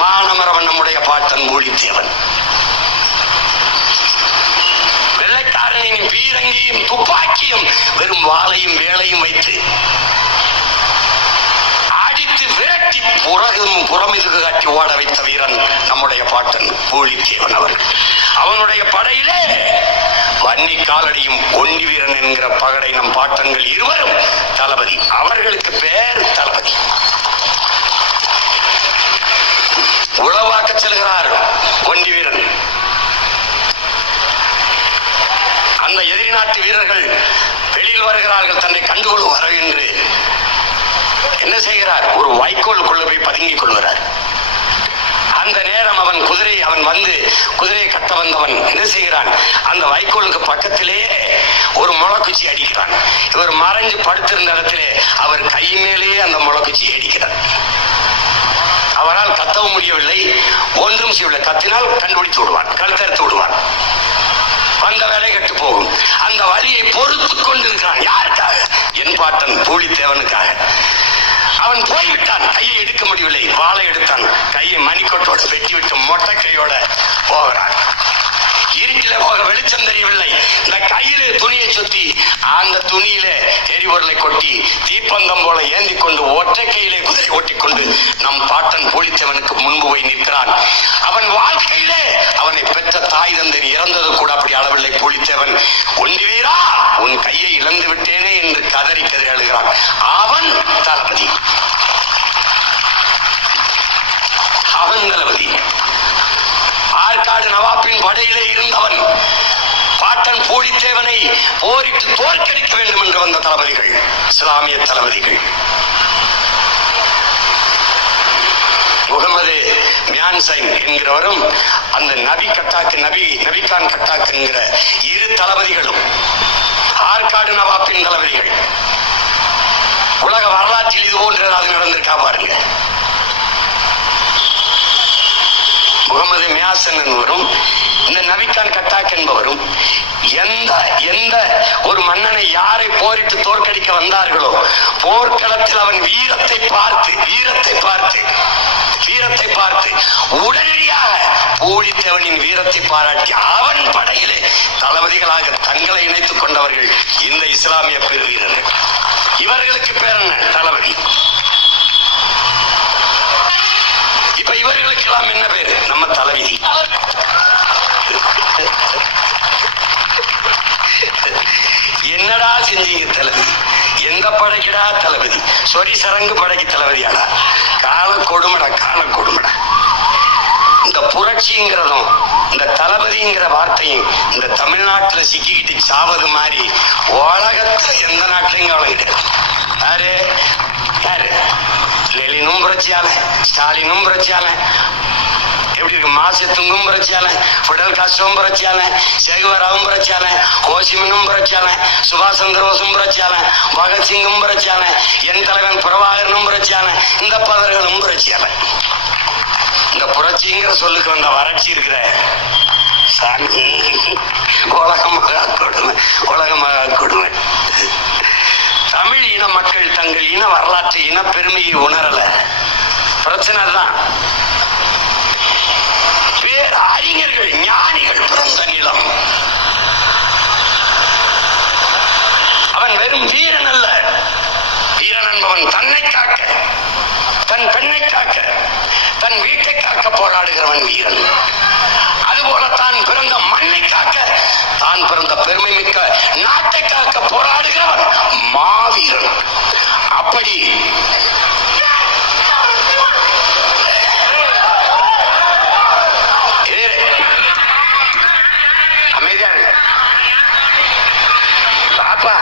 மானமரவன் நம்முடைய பாட்டன் பூலித்தேவன். வெள்ளைக்காரனின் பீரங்கியும் துப்பாக்கியும் வெறும் வாளையும் வேளையும் வைத்து அடித்து விரட்டி புறமிதுகு காட்டி ஓட வைத்த வீரன் நம்முடைய பாட்டன் பூலித்தேவன் அவர்கள். அவனுடைய படையிலே வன்னி காலடியும் ஒன்னி வீரன் என்கிற பகடை நம் பாட்டன்கள் 2 தளபதி. அவர்களுக்கு பேர் தளபதி. உளவாக்க செல்கிறார் ஒன்னி வீரன். அந்த எதிரி நாட்டு வீரர்கள் வெளியில் வருகிறார்கள், தன்னை கண்டுகொள்வார் என்று என்ன செய்கிறார்? ஒரு வைக்கோலுக்குள்ள போய் பதுங்கிக் கொள்கிறார். அந்த நேரம் அவன் வந்து குதிரையை கட்ட வந்தவன் என்ன செய்கிறான்? அந்த வைக்கோலுக்கு பக்கத்திலே ஒரு முளக்குச்சி அடிக்கிறான். இவர் மறைஞ்சு படுத்திருந்த இடத்திலே அவர் கை மேலேயே அந்த முளக்குச்சியை அடிக்கிறார். அவரால் கத்தவும் முடியவில்லை, ஒன்றும் செய்யவில்லை. கத்தினால் கண்டுபிடித்து விடுவான், கழுத்தறுத்து விடுவான், வந்த வேலை கெட்டு போகும். அந்த வலியை பொறுத்துக் கொண்டிருக்கிறான். யாருக்காக? என் பாட்டன் பூலித்தேவனுக்காக. அவன் போய்விட்டான், கையை எடுக்க முடியவில்லை, வாளை எடுத்தான், கையை மணிக்கொட்டோடு வெட்டிவிட்டு மொட்டை கையோட போகிறான். இருட்டில போக வெளிச்சம் தெரியவில்லை. இந்த கையில துணியை சுத்தி அந்த துணியில எரிபொருளை கொட்டி தீப்பந்தம் போல ஏந்தி கொண்டு ஒற்றை கையிலே குதிரை ஓட்டிக்கொண்டு நம் பாட்டன் பூலித்தேவனுக்கு முன்பு போய் நிற்கிறான். அவன் வாழ்க்கையிலே அவனை பெற்ற தாய் தந்தை இறந்தது கூட அப்படி அளவில்லை. பூலித்தேவன், ஒண்டி வீரா உன் கையை இழந்து விட்டேனே என்று கதறி கதறி அழுகிறான். அவன் தளபதி. அவன் தளபதி. ஆற்காடு நவாப்பின் படையிலே இருந்தவன் பாட்டன் பூலித்தேவனை போரிட்டு தோற்கடிக்க வேண்டும் என்று வந்த தளபதிகள், இஸ்லாமிய தளபதிகள். முகமது மியான்சைன் என்கிறவரும் அந்த நபிகான் கட்டாக் என்கிற 2 தளபதிகளும் ஆற்காடு நவாப்பின் தளபதிகள். உலக வரலாற்றில் இது போன்ற அது நடந்திருக்கா பாருங்க. முகமது மியாசன் என்பவரும் இந்த நபிகான் கட்டாக் என்பவரும் எந்த ஒரு மன்னனை யாரை போரிட்டு தோற்கடிக்க வந்தார்களோ போர்க்களத்தில் அவன் வீரத்தை பார்த்து உடனடியாக பூலித்தேவனின் வீரத்தை பாராட்டி அவன் படையிலே தளபதிகளாக தங்களை இணைத்துக் கொண்டவர்கள் இந்த இஸ்லாமிய பெருவீரர்கள். இவர்களுக்கு பேர் என்ன? தளபதி. இப்ப இவர்களுக்கு எல்லாம் என்ன பேரு? நம்ம தலைவிதி. என்னடா செஞ்சீங்க தளபதி? எந்த படைக்குடா தளபதி? சொரி சரங்கு படைக்கு தளபதியாடா? கால கொடுமடா. இந்த புரட்சிங்கிறதும் இந்த தளபதிங்கிற வார்த்தையும் இந்த தமிழ்நாட்டில் சிக்கிக்கிட்டு சாவது மாதிரி உலகத்துல எந்த நாட்டிலையும் அவ்வளவு கிடையாது. யாரு? லெனினும் புரட்சியாளன், ஸ்டாலினும் புரட்சியாளன், எப்படி இருக்கு? மாசத்துங்கும் புரட்சியாளன், பிடல் காஸ்ட்ரோவும் புரட்சியாளன், சேகுவராவும் புரட்சியாளன், ஹோசிமினும் புரட்சியாளன், சுபாஷ் சந்திர போஸும் புரட்சியாளன், பகத்சிங்கும் புரட்சியாளன், என் தலைவன் பிரபாகரனும் புரட்சியாளன், இந்த பதர்களும் புரட்சியாளன். இந்த புரட்சிங்கிற சொல்லுக்கு வந்த வறட்சி இருக்கிற உலகமாக கொடுமை. தமிழ் இன மக்கள் தங்கள் இன வரலாற்று இன பெருமையை உணரல. பிரச்சனை தான். பேர் அறிஞர்கள் ஞானிகள் பிறந்த நிலம். அவன் வெறும் வீரன் அல்ல. வீரன் என்பவன் தன்னை காக்க, தன் பெண்ணை காக்க, தன் வீட்டை காக்க போராடுகிறவன் வீரன். அதுபோல தான் பிறந்த மண்ணை காக்க, தான் பிறந்த பெருமை மிக்க நாட்டை காக்க போராடுகிறவன் மாவீரன். அப்படி அமைதியாக பாப்பா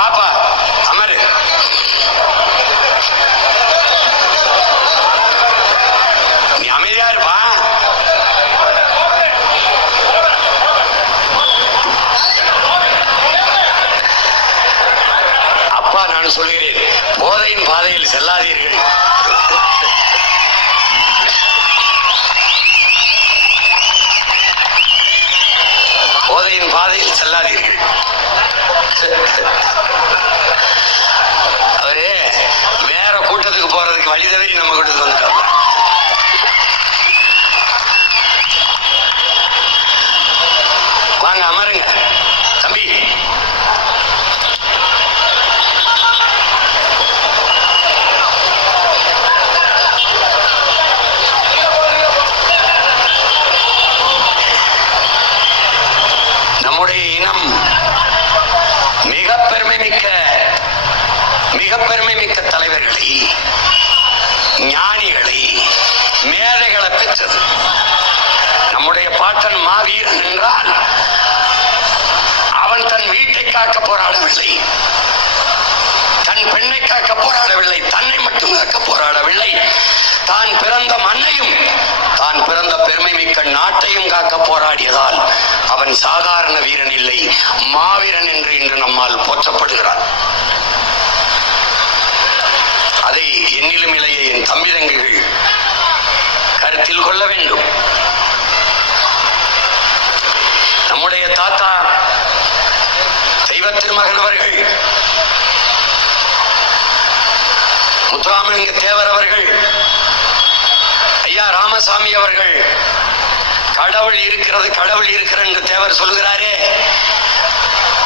பாப்பா அமரு. நீ அமைதியா இருப்பா. அப்பா நான் சொல்கிறேன், போதையின் பாதையில் செல்லாதீர்கள். போதையின் பாதையில் செல்லாதீர்கள். அவரு வேற கூட்டத்துக்கு போறதுக்கு வழி தவறி நம்ம கூட்டத்துக்கு வந்துட்டோம். வாங்க அமருங்க தம்பி. நம்முடைய இனம் மிக பெருமை மிக்க தலைவர்களை, ஞானிகளை, மேதைகளை பெற்றது. நம்முடைய பாட்டன் மாவீரன் என்றால் அவன் தன் வீட்டை காக்க போராடவில்லை, தன் பெண்ணை காக்க போராடவில்லை, தன்னை மட்டும் காக்க போராடவில்லை, தான் பிறந்த மண்ணையும் தான் பிறந்த பெருமை மிக்க நாட்டையும் காக்க போராடியதால் அவன் சாதாரண வீரன் இல்லை, மாவீரன் என்று இன்று நம்மால் போற்றப்படுகிறான். அதை என்னிலும் இளைய என் தம்பி தங்கைகள் கருத்தில் கொள்ள வேண்டும். நம்முடைய தாத்தா தெய்வ திருமகன் அவர்கள், முத்துராமலிங்க தேவர் அவர்கள், ஐயா ராமசாமி அவர்கள் கடவுள் இருக்கிறது என்று தேவர் சொல்கிறாரே,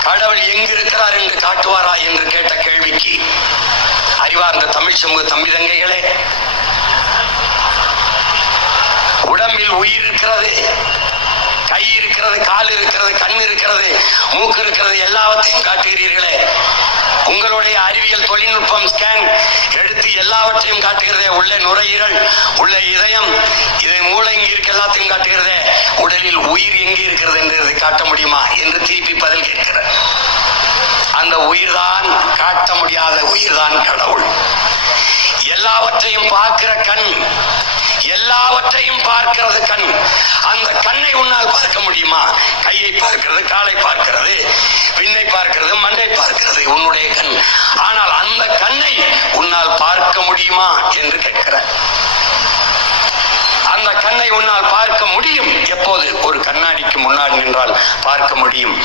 கடவுள் எங்கு இருக்கிறார் என்று காட்டுவாரா என்று கேட்ட கேள்விக்கு அறிவார்ந்த தமிழ் சமூக தம்பி தங்கைகளே, உடம்பில் உயிர் இருக்கிறது, கை இருக்கிறது, கால் இருக்கிறது, கண் இருக்கிறது, மூக்கு இருக்கிறது, எல்லாவற்றையும் காட்டுகிறீர்களே. உங்களுடைய அறிவியல் தொழில்நுட்பம் ஸ்கேன் எடுத்து எல்லாவற்றையும் காட்டுகிறதே. உள்ளே நுரையீரல், உள்ளே இதயம், இதை மூளை இங்கே இருக்கு, எல்லாத்தையும் காட்டுகிறதே. உடலில் உயிர் எங்கே இருக்கிறது என்று காட்ட முடியுமா என்று திருப்பி பதில் கேட்கிறார். அந்த உயிர்தான், காட்ட முடியாத உயிர்தான் கடவுள். எல்லாவற்றையும் பார்க்கிற கண், எல்லாவற்றையும் பார்க்கிறது கண். அந்த கண்ணை உன்னால் பார்க்க முடியுமா? கையை பார்க்கிறது, காலை பார்க்கிறது, விண்ணை பார்க்கிறது, மண்ணை பார்க்கிறது உன்னுடைய கண். ஆனால் அந்த கண்ணை உன்னால் பார்க்க முடியுமா என்று கேட்கிற. அந்த கண்ணை உன்னால் பார்க்க முடியும். எப்போது? ஒரு கண்ணாடிக்கு முன்னாடி நின்றால் பார்க்க முடியும்.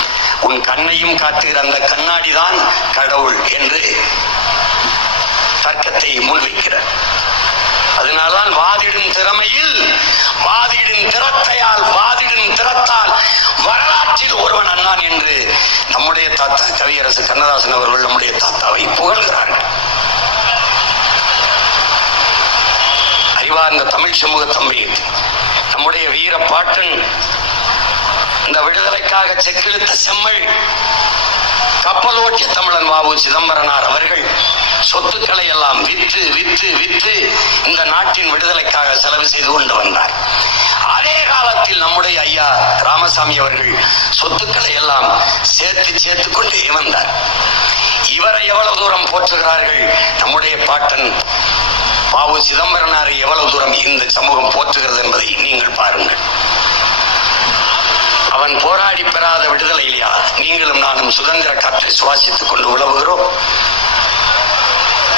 உன் கண்ணையும் காட்டுகிற அந்த கண்ணாடி தான் கடவுள் என்று தர்க்கத்தை முன்வைக்கிறார். அதனால்தான் வாதிடும் திறமையில், வாதிடும் திறத்தையால், வாதிடும் திறத்தால் வரலாற்றில் ஒருவன் அண்ணான் என்று நம்முடைய தாத்தா கவியரசு கண்ணதாசன் அவர்கள் நம்முடைய தாத்தாவை புகழ்கிறார்கள். அறிவார்ந்த தமிழ் சமூக தம்பி, நம்முடைய வீர பாட்டன் இந்த விடுதலைக்காக செக்கிழுத்த செம்மல் கப்பல் ஓட்டிய தமிழன் வாவு சிதம்பரனார் அவர்கள் சொத்துக்களை எல்லாம் விற்று விற்று விற்று இந்த நாட்டின் விடுதலைக்காக செலவு செய்து கொண்டு வந்தார். அதே காலத்தில் நம்முடைய ஐயா ராமசாமி அவர்கள் சொத்துக்களை எல்லாம் சேர்த்து கொண்டே வந்தார். இவரை எவ்வளவு தூரம் போற்றுகிறார்கள் நம்முடைய பாட்டன் வாவு சிதம்பரனாரை எவ்வளவு தூரம் இந்த சமூகம் போற்றுகிறது என்பதை நீங்கள் பாருங்கள். அவன் போராடி பெறாத விடுதலை இல்லையா? நீங்களும் நானும் சுதந்திர காற்றை சுவாசித்துக் கொண்டு உழவுகிறோம்.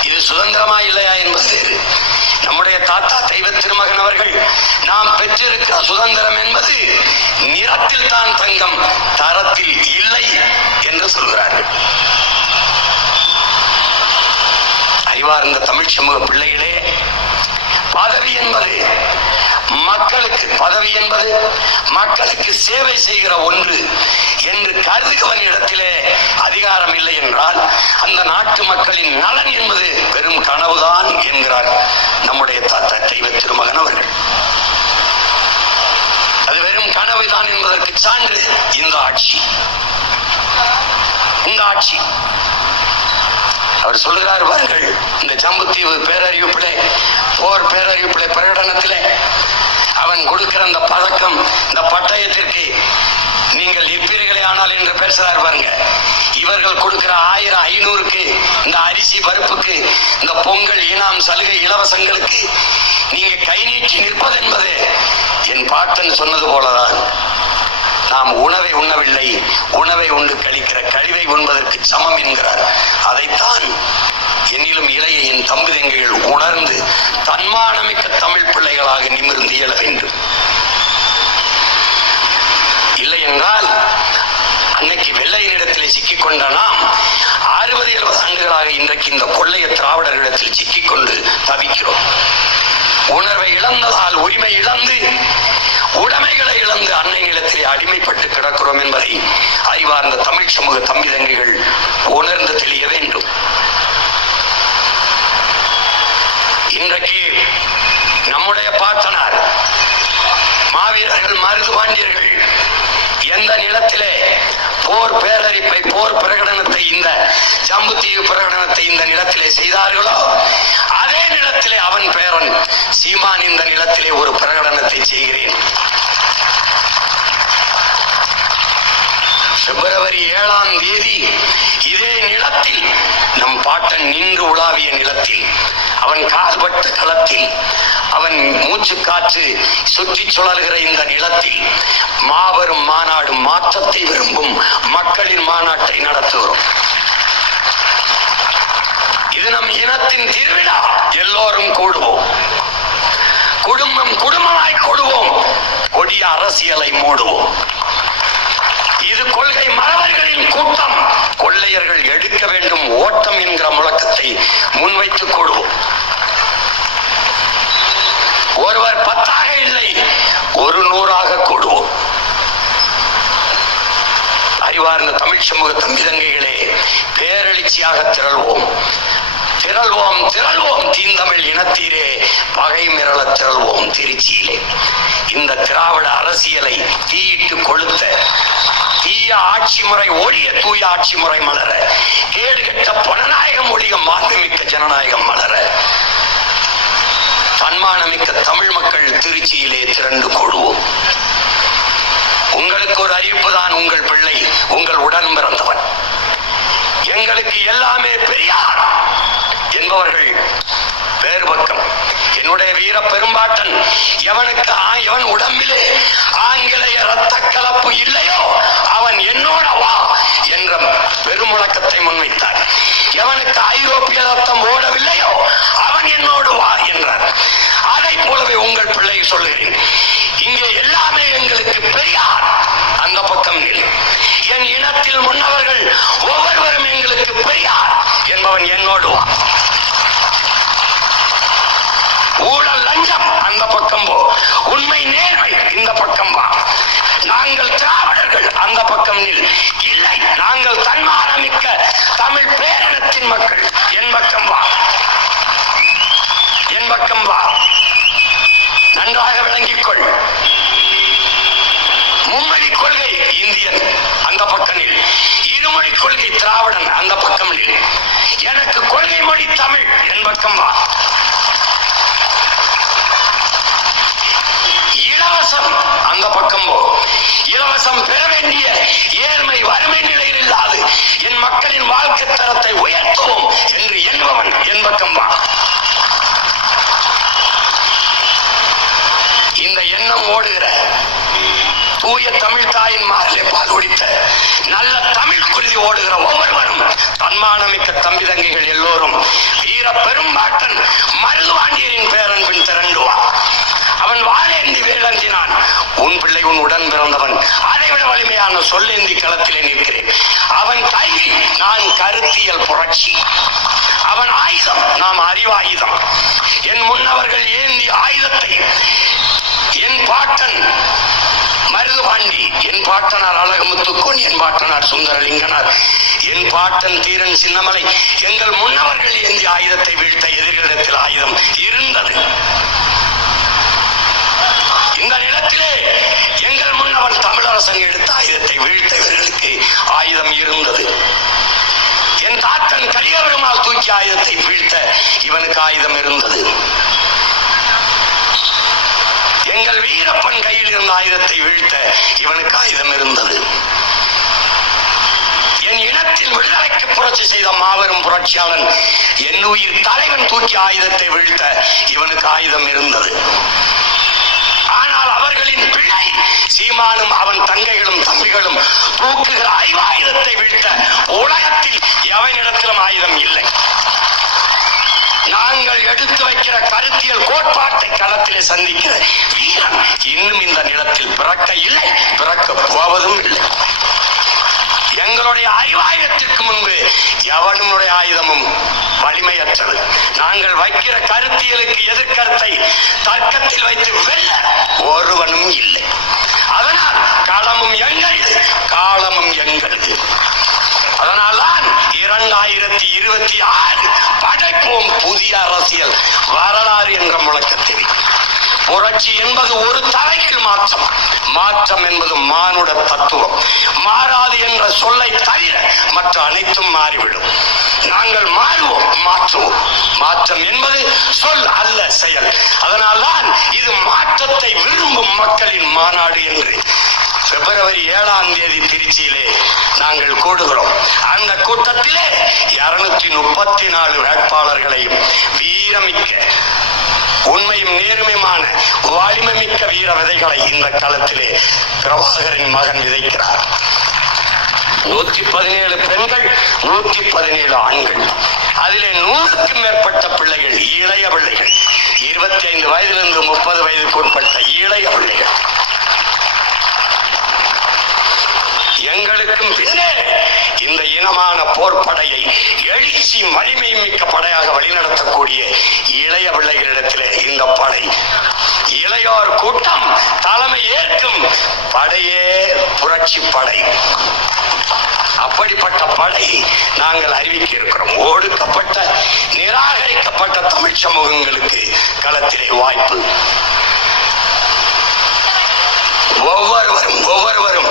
இது சுதந்திரமா இல்லையா என்பது நம்முடைய தாத்தா தெய்வ திருமகன் அவர்கள் நாம் பெற்றிருக்கிற சுதந்திரம் என்பது நிறத்தில் தான் தங்கம், தரத்தில் இல்லை என்று சொல்கிறார்கள். அறிவார்ந்த தமிழ் சமூக பிள்ளைகளே, பதவி என்பது மக்களுக்கு, பதவி என்பது மக்களுக்கு சேவை செய்கிற ஒன்று என்று கருதுகிறவனிடத்திலே அதிகாரம் இல்லை என்றால் அந்த நாட்டு மக்களின் நலன் என்பது பெரும் கனவுதான் என்கிறார் நம்முடைய தாத்தா தெய்வ திருமகன் அவர்கள். அது வெறும் கனவுதான் என்பதற்கு சான்று இந்த ஆட்சி. இந்த ஆட்சி அவர் சொல்லுகிறார் பாருங்கள், இந்த ஜம்புத்தீவு பேரறிவிப்பிலே, போர் பேரறிவிப்பிலே பிரகடனத்திலே அவன் கொடுக்கிற அந்த பதக்கம், இந்த பட்டயத்திற்கு நீங்கள் இருப்பீர்களே ஆனால் என்று பேசுறார் பாருங்க. இவர்கள் கொடுக்கிற 1000 500க்கு, இந்த அரிசி பருப்புக்கு, இந்த பொங்கல் இனாம் சலுகை இலவசங்களுக்கு நீங்க கை நீட்டி நிற்பது என்பது என் பாட்டன் சொன்னது போலதான். நாம் உணவை உண்ணவில்லை, உணவை உண்டு கழிக்கிற கழிவை உண்பதற்கு சமம் என்கிறார். அதைத்தான் என்னிலும் இளைய என் தம்புதங்கைகள் உணர்ந்து தன்மானமிக்க தமிழ் பிள்ளைகளாக நிமிர்ந்து இயல வேண்டும். இல்லை என்றால் அன்னைக்கு வெள்ளையரிடத்திலே சிக்கிக்கொண்ட நாம் 60-70 ஆண்டுகளாக இன்றைக்கு இந்த கொள்ளைய திராவிடர்களிடத்தில் சிக்கிக்கொண்டு தவிக்கிறோம். உணர்வை இழந்ததால் உரிமை இழந்து, உடைமைகளை இழந்து அன்னை நிலத்திலே அடிமைப்பட்டு கிடக்கிறோம் என்பதை அறிவார்ந்த தமிழ் சமூக தம்பிதங்கைகள் உணர்ந்து தெளிய வேண்டும். இன்றைக்கு நம்முடைய பாட்டனார் மாவீரர்கள் மருதுபாண்டியர்கள் எந்த நிலத்திலே போர் பேரறிப்பை, போர் பிரகடனத்தை, இந்த ஜம்புத்தீவு பிரகடனத்தை இந்த நிலத்திலே செய்தார்களோ அதே நிலத்திலே அவன் பேரன் சீமான் இந்த நிலத்திலே ஒரு பிரகடனத்தை செய்கிறேன். பிப்ரவரி 7ஆம் தேதி இதே நிலத்தில், நம் பாட்டன் நின்று உலாவிய நிலத்தில், அவன் கால்பட்ட களத்தில், அவன் மூச்சு காற்று சுற்றி சுழல்கிற இந்த நிலத்தில் மாபெரும் மாநாடு, மாற்றத்தை விரும்பும் மக்களின் மாநாட்டை நடத்துகிறோம். இது நம் இனத்தின் திருவிழா. எல்லோரும் கூடுவோம், குடும்பம் குடும்பமாய் கூடுவோம், கொடிய அரசியலை மூடுவோம். இது கொள்கை மறவர்களின் கூட்டம். கொள்ளையர்கள் எடுக்க வேண்டும் ஓட்டம் என்கிற முழக்கத்தை முன்வைத்து கூடுவோம். ஒருவர் 10ஆக இல்லை, 100ஆக கூடுவோம். அறிவார்ந்த தமிழ் சமூக தம்பிதங்கைகளே, பேரெழுச்சியாக திரள்வோம், திரள்வோம், திரள்வோம். தீந்தமிழ் இனத்தீரே, பகை மிரள திரள்வோம் திருச்சியிலே. இந்த திராவிட அரசியலை தீயிட்டு கொளுத்த தீய ஆட்சி முறை ஒழிய, தூய ஆட்சி முறை மலர, கேடுகட்ட பணநாயகம் ஒழிய, மாண்புமிக்க ஜனநாயகம் மலர, தன்மானமிக்க தமிழ் மக்கள் திருச்சியிலே திரண்டு கொள்வோம். உங்களுக்கு ஒரு அறிவிப்பு தான். உங்கள் பிள்ளை, உங்கள் உடன் பிறந்தவன், எங்களுக்கு எல்லாமே பெரியார் என்பவர்கள் வேறு பக்கம் என்னுடைய வீர பெரும்பாட்டன் எவன் உடம்பிலே ஆங்கிலேய இரத்த கலப்பு இல்லையோ அவன் என்னோட வா என்ற பெருமுழக்கத்தை முன்வைத்தார். எவனுக்கு ஐரோப்பிய ரத்தம் ஓடவில்லையோ அவன் என்னோடு வா என்றார். அதை போலவே உங்கள் பிள்ளை சொல்லுகிறேன், இங்கே எல்லாமே எங்களுக்கு பெரியார் அந்த பக்கம் நில். என் இனத்தில் முன்னவர்கள் ஒவ்வொருவரும் எங்களுக்கு பெரியார் என்பவன் என்னோடு வா. ஊழல் லஞ்சம் அந்த பக்கம் போ, உண்மை நேர்மை இந்த பக்கம் வா. நாங்கள் திராவிடர்கள் அந்த பக்கம் நில். இல்லை, நாங்கள் தன்மானமிக்க தமிழ் பேரினத்தின் மக்கள் என் பக்கம் வா, என் பக்கம் வா. நன்றாக விளங்கிக் கொள். மும்மொழி கொள்கை இந்தியன் அந்த பக்கத்தில், இருமொழி கொள்கை திராவிடன் அந்த பக்கம். எனக்கு கொள்கை மொழி தமிழ் என் பக்கம் வா. இலவசம் அந்த பக்கம் போ. இலவசம் பெற வேண்டிய ஏழ்மை வறுமை நிலையில் இல்லாது என் மக்களின் வாழ்க்கை தரத்தை உயர்த்துவோம் என்று எண்ணுபவன் என் பக்கம் வா. இந்த எண்ணம் ஓடுகிற தூய தமிழ் தாயின் மாரிலே பால் குடித்த நல்ல தமிழ் குருதி ஓடுகிற ஒவ்வொருவரும் தன்மானமிக்க தம்பி தங்கைகள் எல்லோரும் வீர பெரும்பாட்டன் மருதுவாண்டியரின் பேரன்பின் திரண்டுவா. அவன் வாழேந்தி வேலந்தினான். உன் பிள்ளை உன் உடன் பிறந்தவன். அதைவிட வலிமையான சொல்லேந்தி களத்திலே நிற்கிறேன். அவன் கைவி, நான் கருத்தியல் புரட்சி. அவன் ஆயுதம், நாம் அறிவாயுதம். என் முன்னவர்கள் ஏந்தி ஆயுதத்தை என் பாட்டன் மருதுபாண்டி, என் பாட்டனார் அழகுமுத்துக்கோன், என் பாட்டனார் சுந்தரலிங்கனார், என் பாட்டன் தீரன் சின்னமலை, எங்கள் முன்னவர்கள் ஏந்தி ஆயுதத்தை வீழ்த்த எதிர்களிடத்தில் ஆயுதம் இருந்தது. இந்த நிலத்திலே எங்கள் முன்னவன் தமிழரசன் எடுத்த ஆயுதத்தை வீழ்த்த இவர்களுக்கு ஆயுதம் இருந்தது. என் தாத்தன் கலியபெருமாள் தூக்கி ஆயுதத்தை வீழ்த்த இவனுக்கு ஆயுதம் இருந்தது. எங்கள் வீரப்பன் கையில் இருந்த ஆயுதத்தை வீழ்த்த இவனுக்கு ஆயுதம் இருந்தது. என் இனத்தின் விடுதலைக்கு புரட்சி செய்த மாபெரும் புரட்சியாளன் என் உயிர் தலைவன் தூக்கி ஆயுதத்தை வீழ்த்த இவனுக்கு ஆயுதம் இருந்தது. ஆனால் அவர்களின் பிள்ளை சீமானும் அவன் தங்கைகளும் தம்பிகளும் தூக்குகிற அறிவாயுதத்தை வீழ்த்த உலகத்தில் எவனிடத்திலும் ஆயுதம் இல்லை. நாங்கள் எடுத்து வைக்கிற கருத்தியல் கோட்பாட்டை களத்திலே சந்திக்கிற வீரன் இன்னும் இந்த நிலத்தில் பிறக்க இல்லை, பிறக்க போவதும் இல்லை. எங்களுடைய அறிவாயுதத்திற்கு முன்பு எவனுடைய ஆயுதமும் வலிமையற்றது. நாங்கள் வைக்கிற கருத்தியலுக்கு எதிர்கருத்தை தர்க்கத்தில் வைத்து வெல்ல ஒருவனும் இல்லை. அதனால் களமும் எங்களது, காலமும் எங்களது. அதனால்தான் 2026 படைப்போம் புதிய அரசியல் வரலாறு என்ற முழக்கத்தில் புரட்சி என்பது ஒரு தலைகள் மாற்றம், மாற்றம் என்பது மானுட தத்துவம். மாறாது என்ற சொல்லை தவிர மற்ற அனைத்தும் மாறிவிடும். நாங்கள் மாறுவோம், மாற்றுவோம். மாற்றம் என்பது சொல் அல்ல, செயல். அதனால்தான் இது மாற்றத்தை விரும்பும் மக்களின் மாநாடு என்று பிப்ரவரி 7ஆம் தேதி திருச்சியிலே நாங்கள் கூடுகிறோம். அந்த கூட்டத்திலே 234 வேட்பாளர்களையும் வீரமிக்க, உண்மையும் நேர்மையுமான வலிமை மிக்க வீர விதைகளை இந்த களத்திலே பிரபாகரின் மகன் விதைக்கிறார். 117 பெண்கள், 117 ஆண்கள். அதிலே 100க்கும் மேற்பட்ட பிள்ளைகள், இளைய பிள்ளைகள், 25 வயதிலிருந்து 30 வயதுக்கு உட்பட்ட இளைய பிள்ளைகள். எங்களுக்கும் பின்னே இந்த இனமான போர்ப்படையை எழுச்சி வலிமை மிக்க படையாக வழிநடத்தக்கூடிய இளைய பிள்ளைகளிடத்திலே இந்த படை, இளையோர் கூட்டம் தலைமை ஏற்கும் படையே புரட்சி படை. அப்படிப்பட்ட படை நாங்கள் அறிவிக்க இருக்கிறோம். ஒடுக்கப்பட்ட, நிராகரிக்கப்பட்ட தமிழ் சமூகங்களுக்கு களத்திலே வாய்ப்பு. ஒவ்வொருவரும்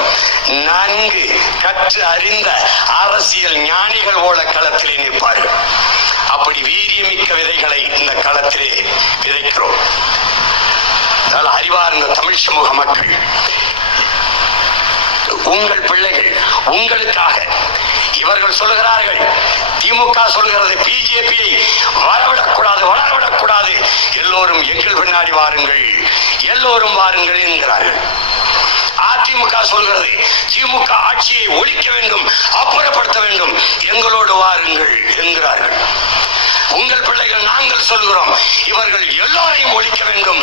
நன்கு கற்று அறிந்த அரசியல் ஞானிகள் போல களத்திலே நிற்பார்கள். அப்படி வீரியமிக்க விதைகளை இந்த களத்திலே விதைக்கிறோம். அறிவார்ந்த தமிழ் சமூக மக்கள், உங்கள் பிள்ளைகள் உங்களுக்காக இவர்கள் சொல்லுகிறார்கள், திமுக சொல்கிறது பிஜேபியை வரவிடக்கூடாது, வளரவிடக்கூடாது, எல்லோரும் எங்கள் பின்னாடி வாருங்கள், எல்லோரும் வாருங்கள் என்கிறார்கள். அதிமுக சொல்கிறது திமுக ஆட்சியை ஒழிக்க வேண்டும், அப்புறப்படுத்த வேண்டும், எங்களோடு வாருங்கள் என்கிறார்கள். உங்கள் பிள்ளைகள் நாங்கள் சொல்கிறோம் இவர்கள் எல்லோரையும் ஒழிக்க வேண்டும்,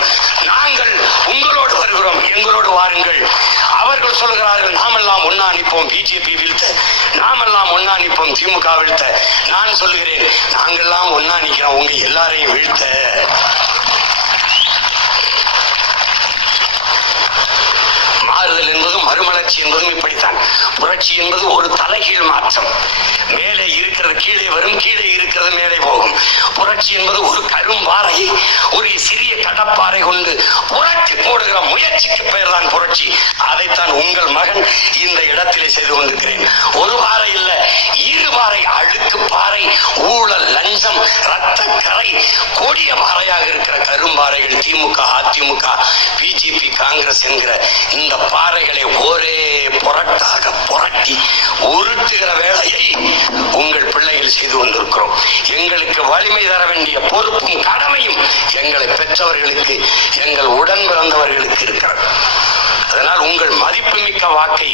நாங்கள் உங்களோடு வருகிறோம், எங்களோடு வாருங்கள். அவர்கள் சொல்கிறார்கள் நாமெல்லாம் ஒன்னா நிற்போம் பிஜேபி வீழ்த்த, நாமெல்லாம் ஒன்னா நிற்போம் திமுக வீழ்த்த. நான் சொல்லுகிறேன் நாங்கெல்லாம் ஒன்னா நிற்கிறோம் உங்க எல்லாரையும் வீழ்த்த. மாறுதல் என்பதும் மறுமலர்ச்சி என்பதும் இப்படித்தான். புரட்சி என்பது ஒரு தலைகீழ் மாற்றம். மேலே இருக்கிறது கீழே வரும், கீழே இருக்கிறது மேலே போகும். புரட்சி என்பது ஒரு கரும்பாறையை ஒரு சிறிய கடப்பாறை கொண்டு புரட்சி போடுகிற முயற்சிக்கு பெயர் தான் புரட்சி. அதைத்தான் உங்கள் மகன் இந்த இடத்திலே செய்து கொண்டிருக்கிறேன். ஒரு பாறை இல்ல, இரு பாறை, அழுக்கு பாறை, ஊழல், லஞ்சம், ரத்த கரை, கொடிய பாறையாக இருக்கிற கரும்பாறைகள் திமுக, அதிமுக, பிஜேபி, காங்கிரஸ் என்கிற இந்த பாறைகளை ஒரே புரட்டாக புரட்டி உருட்டுகிற வேலையை உங்கள் பிள்ளைகள் செய்து கொண்டிருக்கிறோம். எங்களுக்கு வலிமை தர வேண்டிய பொறுப்பும் கடமையும் எங்களை பெற்றவர்களுக்கு, எங்கள் உடன் பிறந்தவர்களுக்கு இருக்கிறது. அதனால் உங்கள் மதிப்புமிக்க வாக்கை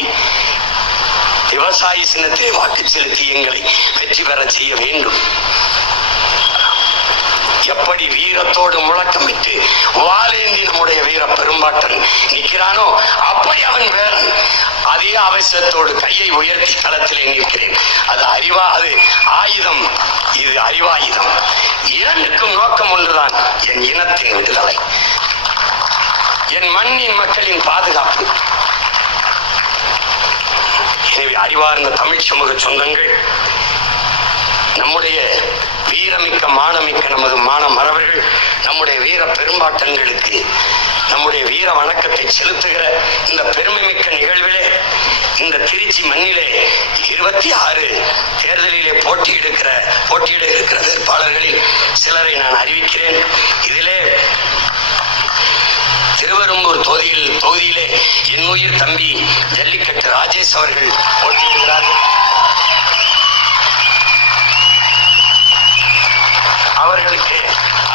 விவசாயி சின்னத்தை வாக்கு செலுத்தி எங்களை வெற்றி பெற செய்ய வேண்டும். எப்படி வீரத்தோடு முழக்கமிட்டு வாலேந்தி நம்முடைய வீர பெரும்பாட்டன் நிற்கிறானோ அப்படி அவன் வேறன் அதே அவசரத்தோடு கையை உயர்த்தி களத்திலே நிற்கிறேன். அது அது ஆயுதம், இது அறிவாயுதம். இரண்டுக்கும் நோக்கம் ஒன்றுதான், என் இனத்தின் விடுதலை, என் மண்ணின் மக்களின் பாதுகாப்பு. எனவே அறிவார்ந்த தமிழ் சமூக சொந்தங்கள், நம்முடைய வீரமிக்க மானமிக்க நமது மான மறவர்கள் நம்முடைய வீர பெரும்பாட்டங்களுக்கு நம்முடைய வீர வணக்கத்தை செலுத்துகிற இந்த பெருமைமிக்க நிகழ்விலே, இந்த திருச்சி மண்ணிலே 26 தேர்தலிலே போட்டியிட இருக்கிற வேட்பாளர்களில் சிலரை நான் அறிவிக்கிறேன். இதிலே திருவெரும்பூர் தொகுதியிலே என் உயிர் தம்பி ஜல்லிக்கட்டு ராஜேஷ் அவர்கள் போட்டியிடுகிறார்கள்.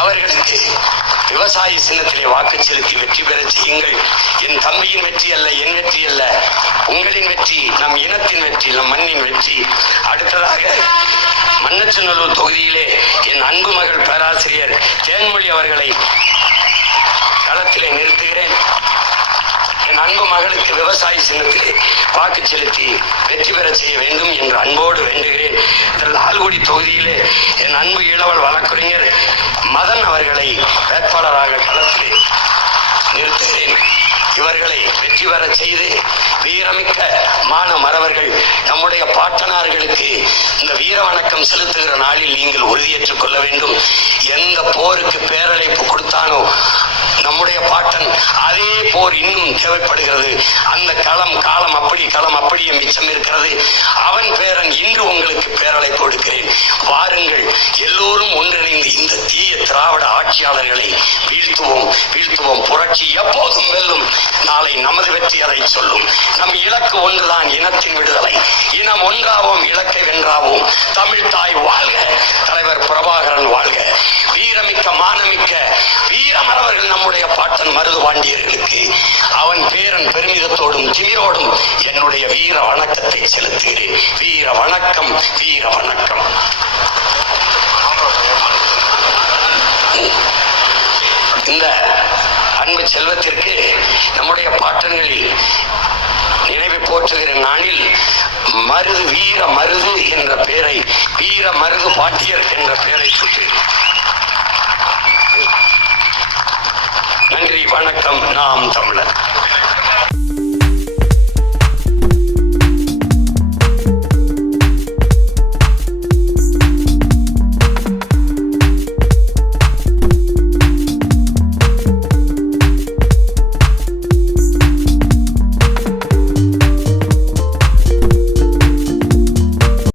அவர்களுக்கு விவசாயி சின்னத்திலே வாக்கு செலுத்தி வெற்றி பெற செய்யுங்கள். என் தம்பியின் வெற்றி அல்ல, என் வெற்றி அல்ல, உங்களின் வெற்றி, நம் இனத்தின் வெற்றி, நம் மண்ணின் வெற்றி. அடுத்ததாக மண்ணச்சநல்லூர் தொகுதியிலே என் அன்பு மகள் பேராசிரியர் தேன்மொழி அவர்களை களத்திலே நிறுத்துகிறேன். என் அன்பு மகளுக்கு விவசாயி சின்னத்திலே வாக்கு செலுத்தி வெற்றி பெற செய்ய வேண்டும் என்று அன்போடு வேண்டுகிறேன். லால்குடி தொகுதியிலே என் அன்பு இளவல் வழக்கறிஞர் மதன் அவர்களை வேட்பாளராக களத்திலே நிறுத்துகிறேன். இவர்களை வெற்றி பெற செய்து வீரமிக்க மான மறவர்கள் நம்முடைய பாட்டனார்களுக்கு இந்த வீர வணக்கம் செலுத்துகிற நாளில் நீங்கள் உறுதியேற்றுக் கொள்ள வேண்டும். எந்த போருக்கு பேரழைப்பு கொடுத்தானோ நம்முடைய பாட்டன், அதே போர் இன்னும் தேவைப்படுகிறது. அந்த காலம் அப்படியே மிச்சம் இருக்கிறது. அவன் பேரன் இன்று உங்களுக்கு பேரலை கொடுக்கிறேன். வாருங்கள், எல்லோரும் ஒன்றிணைந்து இந்த தீய திராவிட ஆட்சியாளர்களை வீழ்த்துவோம். புரட்சி எப்போதும் வெல்லும். நாளை நமது வெற்றி அதை சொல்லும். நம் இலக்கு ஒன்றுதான், இனத்தின் விடுதலை. இனம் ஒன்றாவோம், இலக்கை வென்றாவோம். தமிழ் தாய் வாழ்க, தலைவர் பிரபாகரன் வாழ்க. வீரமிக்க மானமிக்க வீரமரவர்கள் நம்முடைய பாட்டன் மருது பாண்டியர்களுக்கு அவன் பேரன் பெருமிதத்தோடும் திமிரோடும் என்னுடைய வீர வணக்கத்தை செலுத்துகிறேன். வீர வணக்கம், வீர வணக்கம். இந்த அன்பு செல்வத்திற்கு நம்முடைய பாட்டன்களில் நினைவு போற்றுகிற நாளில் மருது வீர மருது என்ற பெயரை, வீர மருது பாட்டியர் என்ற பெயரை சுற்றி நன்றி, வணக்கம். நாம் தமிழர்.